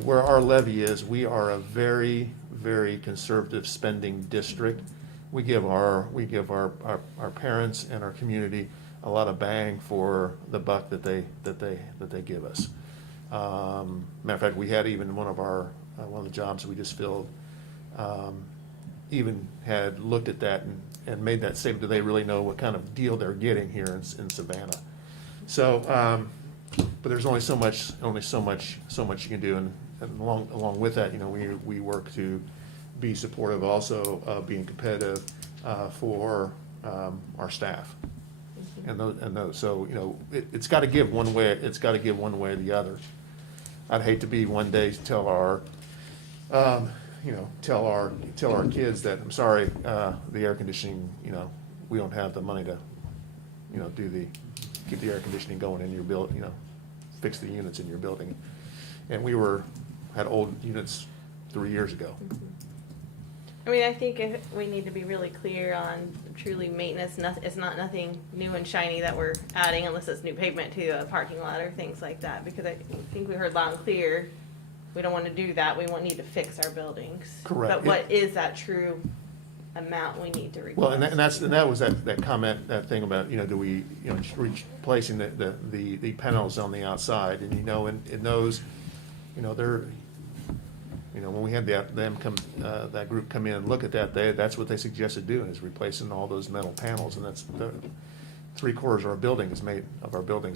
where our levy is, we are a very, very conservative spending district. We give our parents and our community a lot of bang for the buck that they give us. Matter of fact, we had even one of the jobs we just filled, even had looked at that and made that statement, do they really know what kind of deal they're getting here in Savannah? So, but there's only so much you can do, and along with that, we work to be supportive also of being competitive for our staff. And those, so, it's gotta give one way, or the other. I'd hate to be one day to tell our kids that, I'm sorry, the air conditioning, we don't have the money to, keep the air conditioning going in your building, fix the units in your building. And we had old units 3 years ago. I mean, I think we need to be really clear on truly maintenance. It's not nothing new and shiny that we're adding unless it's new pavement to a parking lot or things like that. Because I think we heard loud and clear, we don't want to do that. We need to fix our buildings. Correct. But what is that true amount we need to replace? Well, and that was that comment, that thing about, do we, replacing the panels on the outside, and in those, they're, when we had that group come in and look at that, that's what they suggested doing, is replacing all those metal panels, and that's 3/4 of our buildings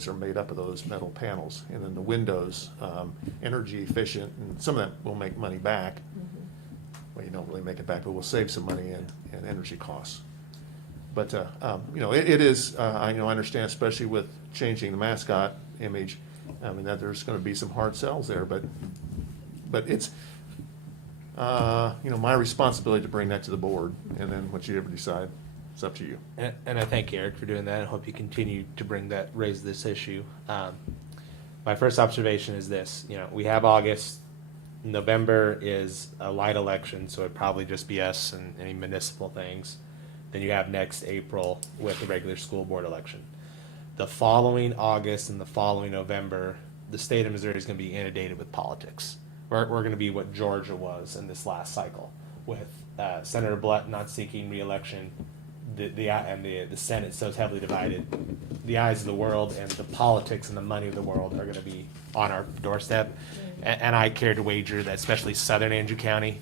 are made up of those metal panels, and then the windows, energy efficient, and some of that will make money back. Well, you don't really make it back, but we'll save some money in energy costs. But, you know, it is, I understand, especially with changing the mascot image, I mean, that there's gonna be some hard sells there, but it's, you know, my responsibility to bring that to the board, and then what you ever decide, it's up to you. And I thank Eric for doing that. I hope you continue to raise this issue. My first observation is this, you know, we have August. November is a light election, so it'd probably just be us and any municipal things. Then you have next April with the regular school board election. The following August and the following November, the state of Missouri is going to be inundated with politics. We're going to be what Georgia was in this last cycle, with Senator Blunt not seeking re-election, the Senate so heavily divided. The eyes of the world and the politics and the money of the world are going to be on our doorstep. And I care to wager that especially southern Andrew County,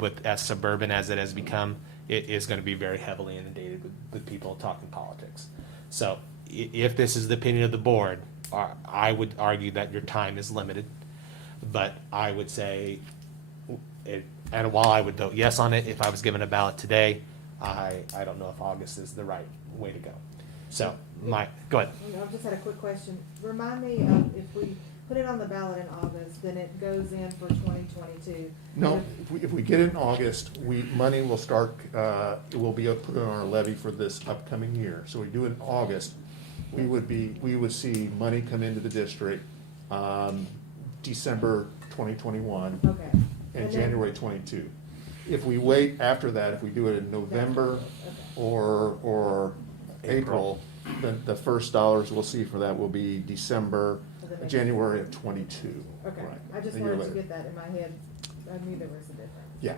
with as suburban as it has become, it is going to be very heavily inundated with people talking politics. So if this is the opinion of the board, I would argue that your time is limited. But I would say, and while I would vote yes on it, if I was given a ballot today, I don't know if August is the right way to go. So, go ahead. I just had a quick question. Remind me of, if we put it on the ballot in August, then it goes in for 2022. No, if we get it in August, money will start, it will be put on our levy for this upcoming year. So we do it in August, we would see money come into the district, December 2021 Okay. and then- January 22. If we wait after that, if we do it in November Okay. or April, then the first dollars we'll see for that will be December, So that makes- January of 22. Okay, Right, I just a year wanted to later. get that in my head. I knew there was a difference. Yeah,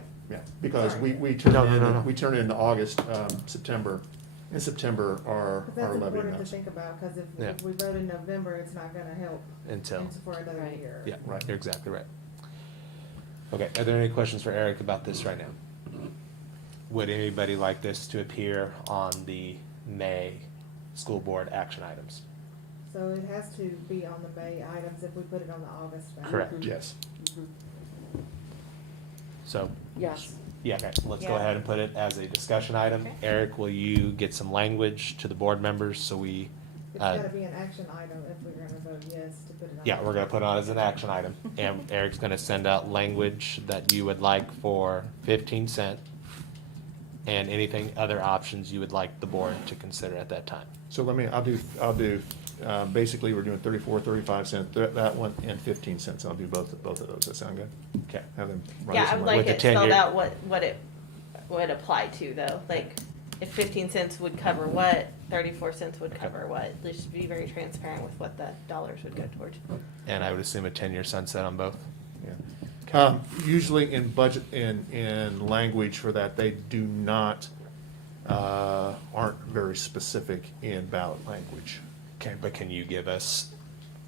because Sorry. we turn No, it no, in, no, no. we turn it into August, September. In September, our 'Cause that's levy important to amounts. think about, because Yeah. if we vote in November, it's not gonna help Until, for another Right. year. yeah, Right. you're exactly right. Okay, are there any questions for Eric about this right now? Would anybody like this to appear on the May school board action items? So it has to be on the May items if we put it on the August ballot. Correct. Yes. So, Yes. yeah, okay, let's go Yeah. ahead and put it as a discussion item. Okay. Eric, will you get some language to the board members so we, It's gotta be an action item if we're gonna vote yes to put it on. yeah, we're gonna put it on as an action item. And Eric's gonna send out language that you would like for 15 cent and anything, other options you would like the board to consider at that time. So I'll do, basically, we're doing 34, 35 cents, that one, and 15 cents. I'll do both of those. Does that sound good? Okay. Have them write Yeah, I some would language. like With it the 10-year spelled out what it would apply to though, like if 15 cents would cover what, 34 cents would cover what. Let's be very transparent with what the dollars would go towards. And I would assume a 10-year sunset on both? Yeah. Usually in budget, in language for that, they do not, aren't very specific in ballot language. Okay, but can you give us,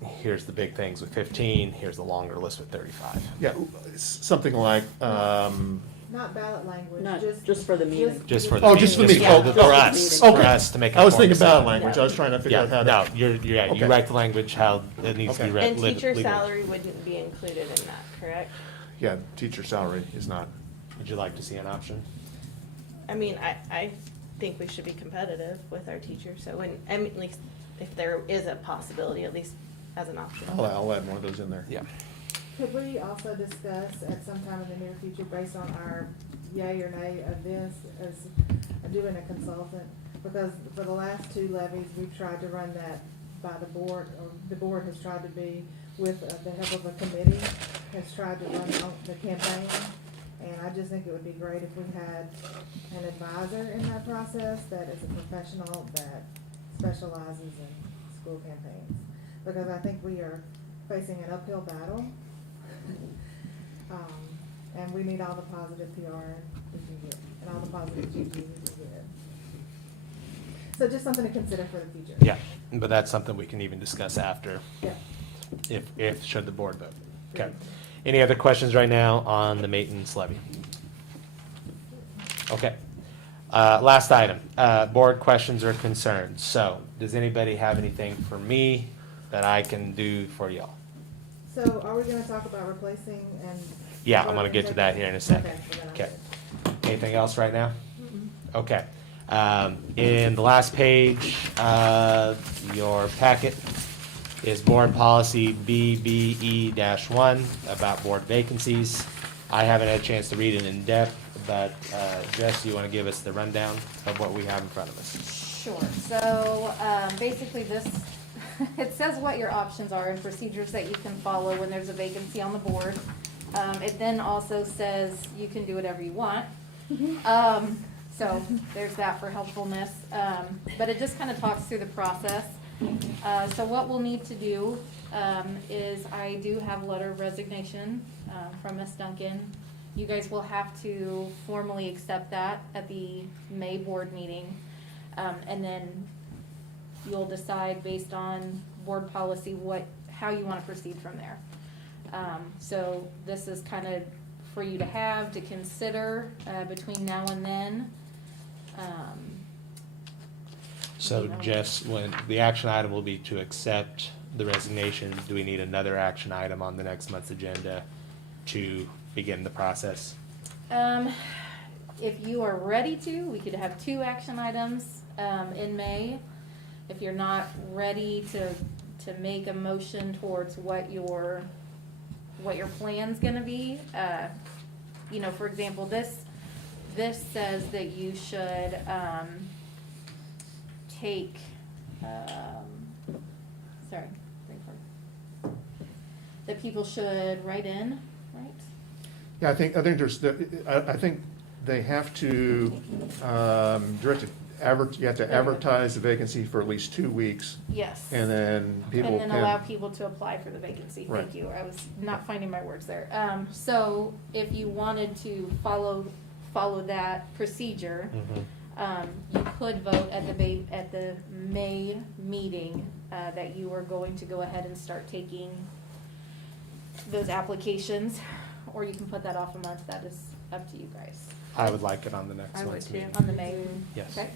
here's the big things with 15, here's the longer list with 35? Yeah, something like, Not ballot language, Not- just. just for the meeting. Just for the Oh, meeting, just for the meeting. for Oh, us, okay. for us to make. I was informed thinking ballot decisions. language. I was trying to figure Yeah, out how no, to. you Okay. write the language how it needs to be Okay. read. And teacher salary wouldn't be included in that, correct? Yeah, teacher salary is not. Would you like to see an option? I mean, I think we should be competitive with our teachers, so when, I mean, at least if there is a possibility, at least as an option. I'll add one of those in there. Yeah. Could we also discuss at some time in the near future, based on our yay or nay of this, as doing a consultant? Because for the last two levies, we've tried to run that by the board, or the board has tried to be with the help of a committee, has tried to run the campaign. And I just think it would be great if we had an advisor in that process that is a professional that specializes in school campaigns. Because I think we are facing an uphill battle. And we need all the positive PR we can get, and all the positive GG we can get. So just something to consider for the future. Yeah, but that's something we can even discuss after, Yeah. if should the board vote. Okay. Any other questions right now on the maintenance levy? Okay. Last item, board questions or concerns. So, does anybody have anything for me that I can do for y'all? So are we gonna talk about replacing and? Yeah, I'm gonna get to that here in a second. Okay, so then I'm Okay. good. Anything else right now? Okay. In the last page of your packet is board policy BBE-1 about board vacancies. I haven't had a chance to read it in depth, but Jess, you want to give us the rundown of what we have in front of us? Sure, so, basically this, it says what your options are and procedures that you can follow when there's a vacancy on the board. It then also says you can do whatever you want. So there's that for helpfulness. But it just kind of talks through the process. So what we'll need to do, is I do have a letter of resignation, from Ms. Duncan. You guys will have to formally accept that at the May board meeting. And then you'll decide based on board policy how you want to proceed from there. So this is kind of for you to have, to consider, between now and then. So You know. Jess, when the action item will be to accept the resignation, do we need another action item on the next month's agenda to begin the process? If you are ready to, we could have 2 action items, in May. If you're not ready to make a motion towards what your plan's gonna be, you know, for example, this says that you should, take, that people should write in, right? Yeah, I think I think they have to, direct it, you have to advertise the vacancy for at least 2 weeks, Yes. and then people And then allow can, people to apply for the vacancy. Right. Thank you. I was not finding my words there. So if you wanted to follow that procedure, you could vote at the May meeting, that you are going to go ahead and start taking those applications, or you can put that off a month. That is up to you guys. I would like it on the next I would month's too. meeting. On the May. Yes. Okay.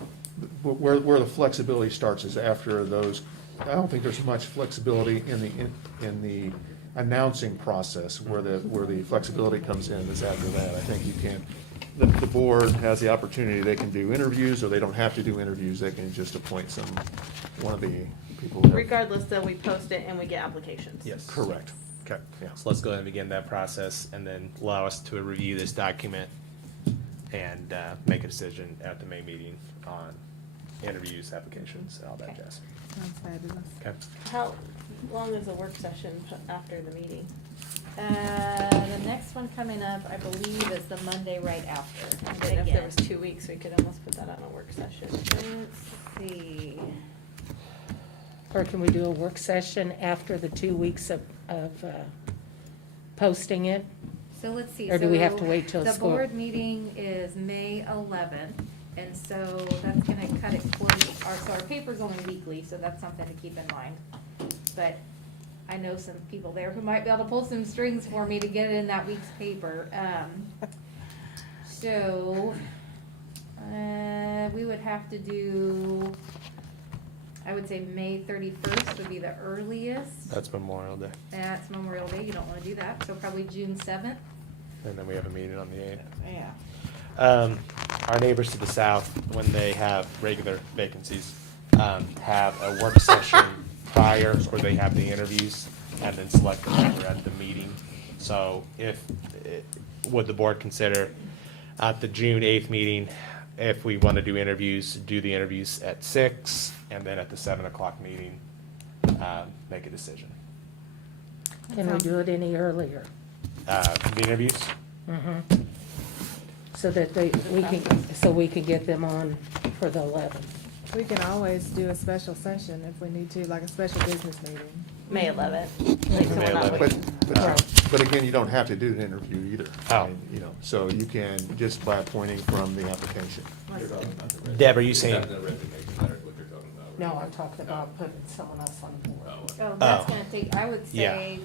where the flexibility starts is after those, I don't think there's much flexibility in the announcing process, where the flexibility comes in is after that. I think you can, the board has the opportunity, they can do interviews, or they don't have to do interviews, they can just appoint one of the people. who have- Regardless, though, we post it and we get applications. Yes. Correct. Okay, Yeah. so let's go ahead and begin that process and then allow us to review this document and make a decision at the May meeting on interviews, applications, and all that Okay. jazz. Sounds fabulous. Okay. How long is the work session after the meeting? The next one coming up, I believe, is the Monday right after. And But then if there again, was 2 weeks, we could almost put that on a work session. let's see. Or can we do a work session after the 2 weeks of posting it? So let's see. Or do we have So to wait till The school? board meeting is May 11th, and so that's gonna cut it close. So our paper's only weekly, so that's something to keep in mind. But I know some people there who might be able to pull some strings for me to get it in that week's paper. So, we would have to do, I would say May 31st would be the earliest. That's Memorial Day. That's Memorial Day, you don't wanna do that, so probably June 7th. And then we have a meeting on the 8th. Yeah. Our neighbors to the south, when they have regular vacancies, have a work session prior where they have the interviews and then select a member at the meeting. So would the board consider at the June 8th meeting, if we want to do the interviews at 6, and then at the 7 o'clock meeting, make a decision? Can we do it any earlier? The interviews? So that we can get them on for the 11th. We can always do a special session if we need to, like a special business meeting. May 11th. Like, so May we're not 11th. waiting. But again, you don't have to do an interview either. Oh. I mean, you know, so you can, just by appointing from the application. You're talking about the Deb, are you saying- The resignation letter is what you're talking about. No, I'm talking about putting someone else on board. Oh, that's Oh. gonna take, I would Yeah. say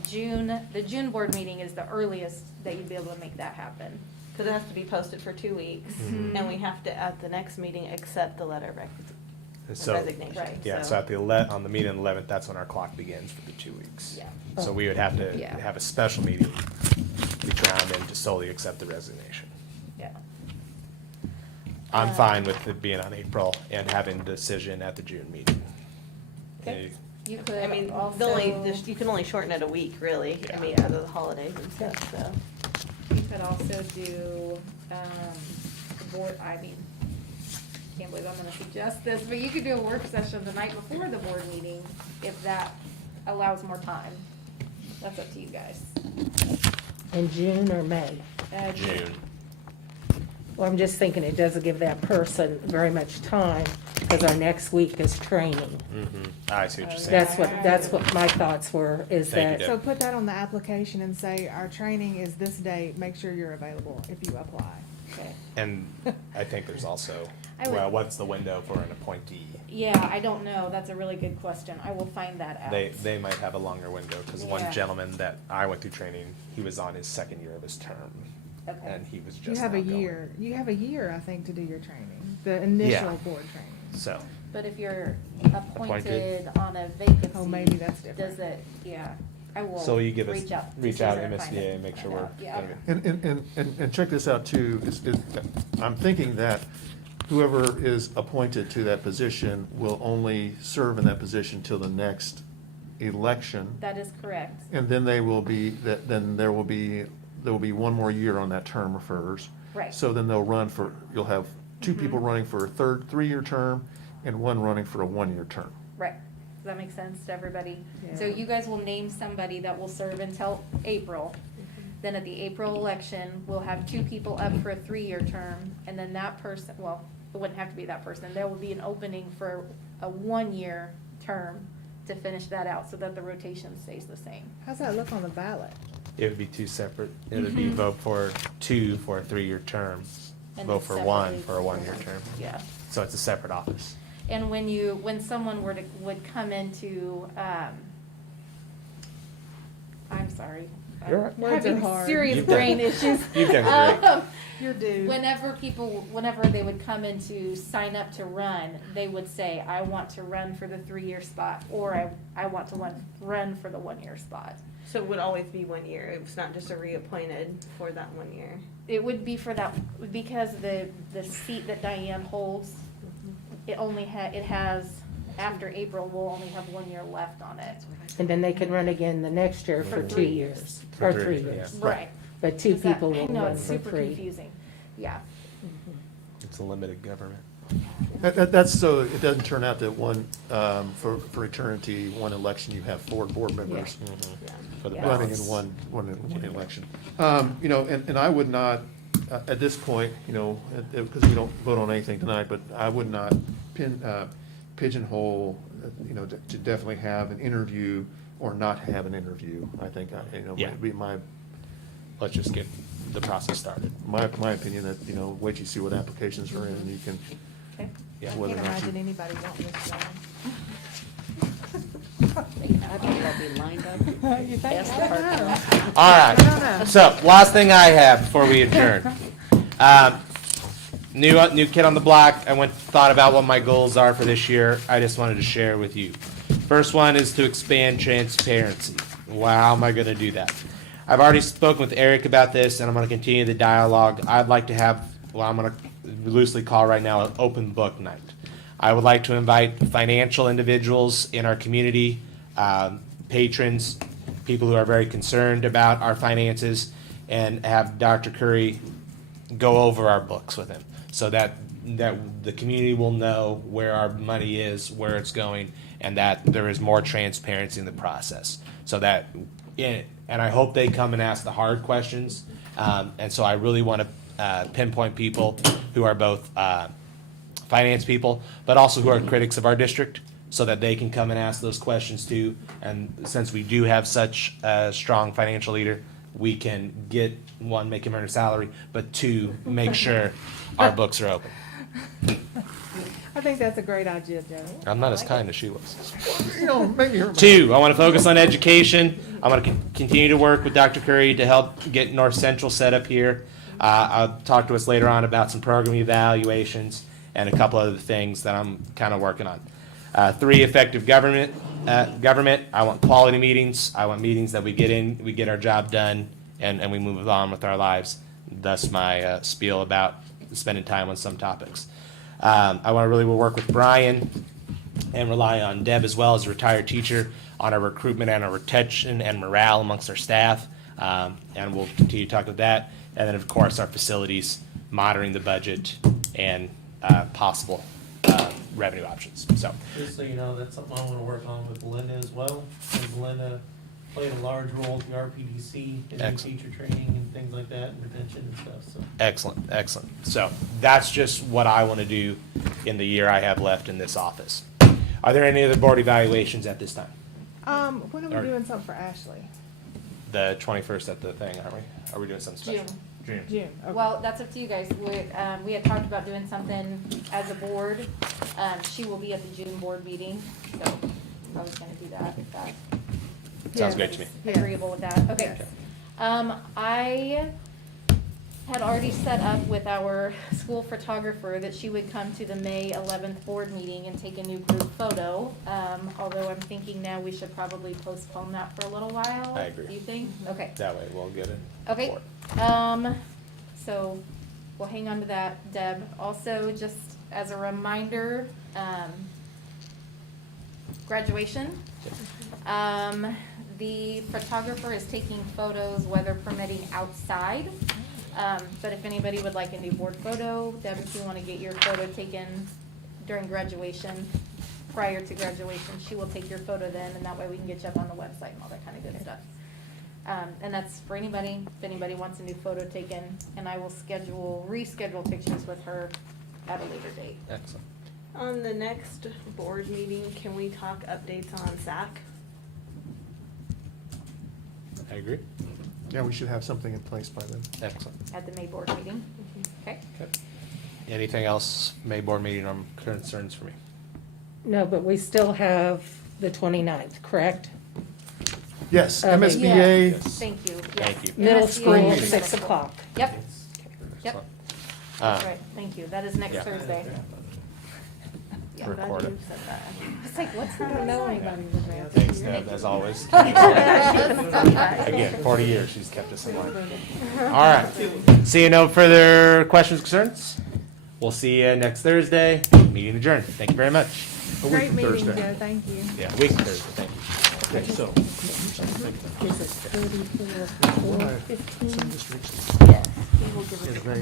the June board meeting is the earliest that you'd be able to make that happen. Because it has to be posted for 2 weeks, Mhm. and we have to, at the next meeting, accept the letter of So- resignation. Right. Yeah, so at on the meeting on the 11th, that's when our clock begins for the 2 weeks. Yeah. So we would have to Yeah. have a special meeting between now and then to solely accept the resignation. Yeah. I'm fine with it being on April and having a decision at the June meeting. Okay. You could I mean, also, you can only shorten it a week, really, I Yeah. mean, out of the holidays and stuff, so. you could also do, the board, I mean, can't believe I'm gonna suggest this, but you could do a work session the night before the board meeting, if that allows more time. That's up to you guys. In June or May? June. Well, I'm just thinking it doesn't give that person very much time, because our next week is training. I see what you're saying. That's what my thoughts were, is Thank you, that, Deb. So put that on the application and say, our training is this date, make sure you're available if you apply. Okay. And I think there's also, I would- well, what's the window for an appointee? Yeah, I don't know, that's a really good question, I will find that out. They might have a longer window, because one Yeah. gentleman that I went through training, he was on his second year of his term, Okay. and he was just You have a now going. year, you have a year, I think, to do your training, the initial board training. So, But if you're Appointed. appointed on a vacancy. Oh, maybe that's different. Does it, yeah, I will so you give us, reach out. to reach out to Susan and find MSBA it- and make sure find we're. out. Yeah. And check this out too, I'm thinking that whoever is appointed to that position will only serve in that position till the next election. That is correct. And then they will be, then there will be one more year on that term of hers. Right. So then they'll run for, you'll have two people running for a three-year term and one running for a one-year term. Right. Does that make sense to everybody? So Yeah. you guys will name somebody that will serve until April. Then at the April election, we'll have two people up for a 3-year term, and then that person, well, it wouldn't have to be that person. There will be an opening for a 1-year term to finish that out so that the rotation stays the same. How's that look on the ballot? It would be two separate, it would be vote for two for a 3-year term, And vote then for one separately for a 1-year term. Yeah. So it's a separate office. And when someone would come into, I'm sorry. You're right. I'm Words are having hard. serious You've done- brain issues. You've done great. Your due. Whenever they would come in to sign up to run, they would say, I want to run for the 3-year spot, or I want to run for the 1-year spot. So it would always be 1 year, it's not just a reappointed for that 1 year. It would be for that, because the seat that Diane holds, it has, after April, we'll only have 1 year left on it. and then they can run again the next year for For 2 3 years, For or 3, 3 years. yeah. Right. But 2 Is that- people I will know, run it's for super 3. confusing. Yeah. It's a limited government. That's so it doesn't turn out that for eternity, one election, you have 4 board members For the Yeah. running in balance. one election. And I would not, at this point, because we don't vote on anything tonight, but I would not pigeonhole, to definitely have an interview or not have an interview. I think, Yeah. would be my Let's just get the process started. opinion that, wait till you see what applications are in, and you can, Okay. Yeah. I whether can't or not imagine you. anybody wanting this job. I think they'll be lined up. You think? Ask the I don't parking know. lot. All I don't right, know. so last thing I have before we adjourn. New kid on the block, I thought about what my goals are for this year, I just wanted to share with you. First one is to expand transparency. How am I gonna do that? I've already spoken with Eric about this, and I'm gonna continue the dialogue. I'd like to have, I'm gonna loosely call right now an open book night. I would like to invite financial individuals in our community, patrons, people who are very concerned about our finances, and have Dr. Curry go over our books with him, so that the community will know where our money is, where it's going, and that there is more transparency in the process. So that, and I hope they come and ask the hard questions. And so I really want to pinpoint people who are both finance people, but also who are critics of our district, so that they can come and ask those questions too. And since we do have such a strong financial leader, we can get, 1, make him earn a salary, but 2, make sure our books are open. I think that's a great idea, Joe. I'm not as kind as she was. Make me hurt my- 2, I want to focus on education. I want to continue to work with Dr. Curry to help get North Central set up here. I'll talk to us later on about some program evaluations and a couple other things that I'm kind of working on. 3, effective government. I want quality meetings. I want meetings that we get in, we get our job done, and we move on with our lives. Thus my spiel about spending time on some topics. I want to really work with Brian and rely on Deb as well as a retired teacher on our recruitment and our retention and morale amongst our staff. And we'll continue to talk about that. And then, of course, our facilities, monitoring the budget and possible revenue options. So, Just so you know, that's something I wanna work on with Belinda as well, and Belinda played a large role with the RPDC and Excellent. teacher training and things like that, and retention and stuff, so. excellent, excellent. So that's just what I want to do in the year I have left in this office. Are there any other board evaluations at this time? When are Or- we doing something for Ashley? The 21st at the thing, aren't we? Are we doing something special? June. June, okay. Well, that's up to you guys. We had talked about doing something as a board. She will be at the June board meeting, so I was gonna do that, if that. Sounds great to me. Yeah. Agreeable with that, okay. I had already set up with our school photographer that she would come to the May 11th board meeting and take a new group photo. Although I'm thinking now we should probably postpone that for a little while. I agree. Do you think? Okay. That way we'll get it. Okay, for it. so we'll hang on to that, Deb. Also, just as a reminder, graduation. The photographer is taking photos, weather permitting, outside. But if anybody would like a new board photo, Deb, if you wanna get your photo taken during graduation, prior to graduation, she will take your photo then, and that way we can get you up on the website and all that kinda good stuff. And that's for anybody, if anybody wants a new photo taken, and I will reschedule pictures with her at a later date. Excellent. On the next board meeting, can we talk updates on SAC? I agree. Yeah, we should have something in place by then. Excellent. At the May board meeting, okay? Okay. Anything else, May board meeting or concerns for me? No, but we still have the 29th, correct? Yes, Okay. MSBA, Thank you, yes. Thank you. Middle MSBA school, middle 6 school. o'clock. Yep, Excellent. that's Uh, right, thank you, that is next Yeah. Thursday. Yeah, glad Record it. you said that. It's like, what's that knowing? Thanks, Deb, as always. Again, Again, 40 years, she's kept us in line. All right. Seeing no further questions, concerns? We'll see you next Thursday. Meeting adjourned. Thank you very much. Great meeting, Thursday. Joe, thank you. Yeah, week Thursday. Thank you. okay, so. Is it 34, 15? Some districts yes, he will give us. is very,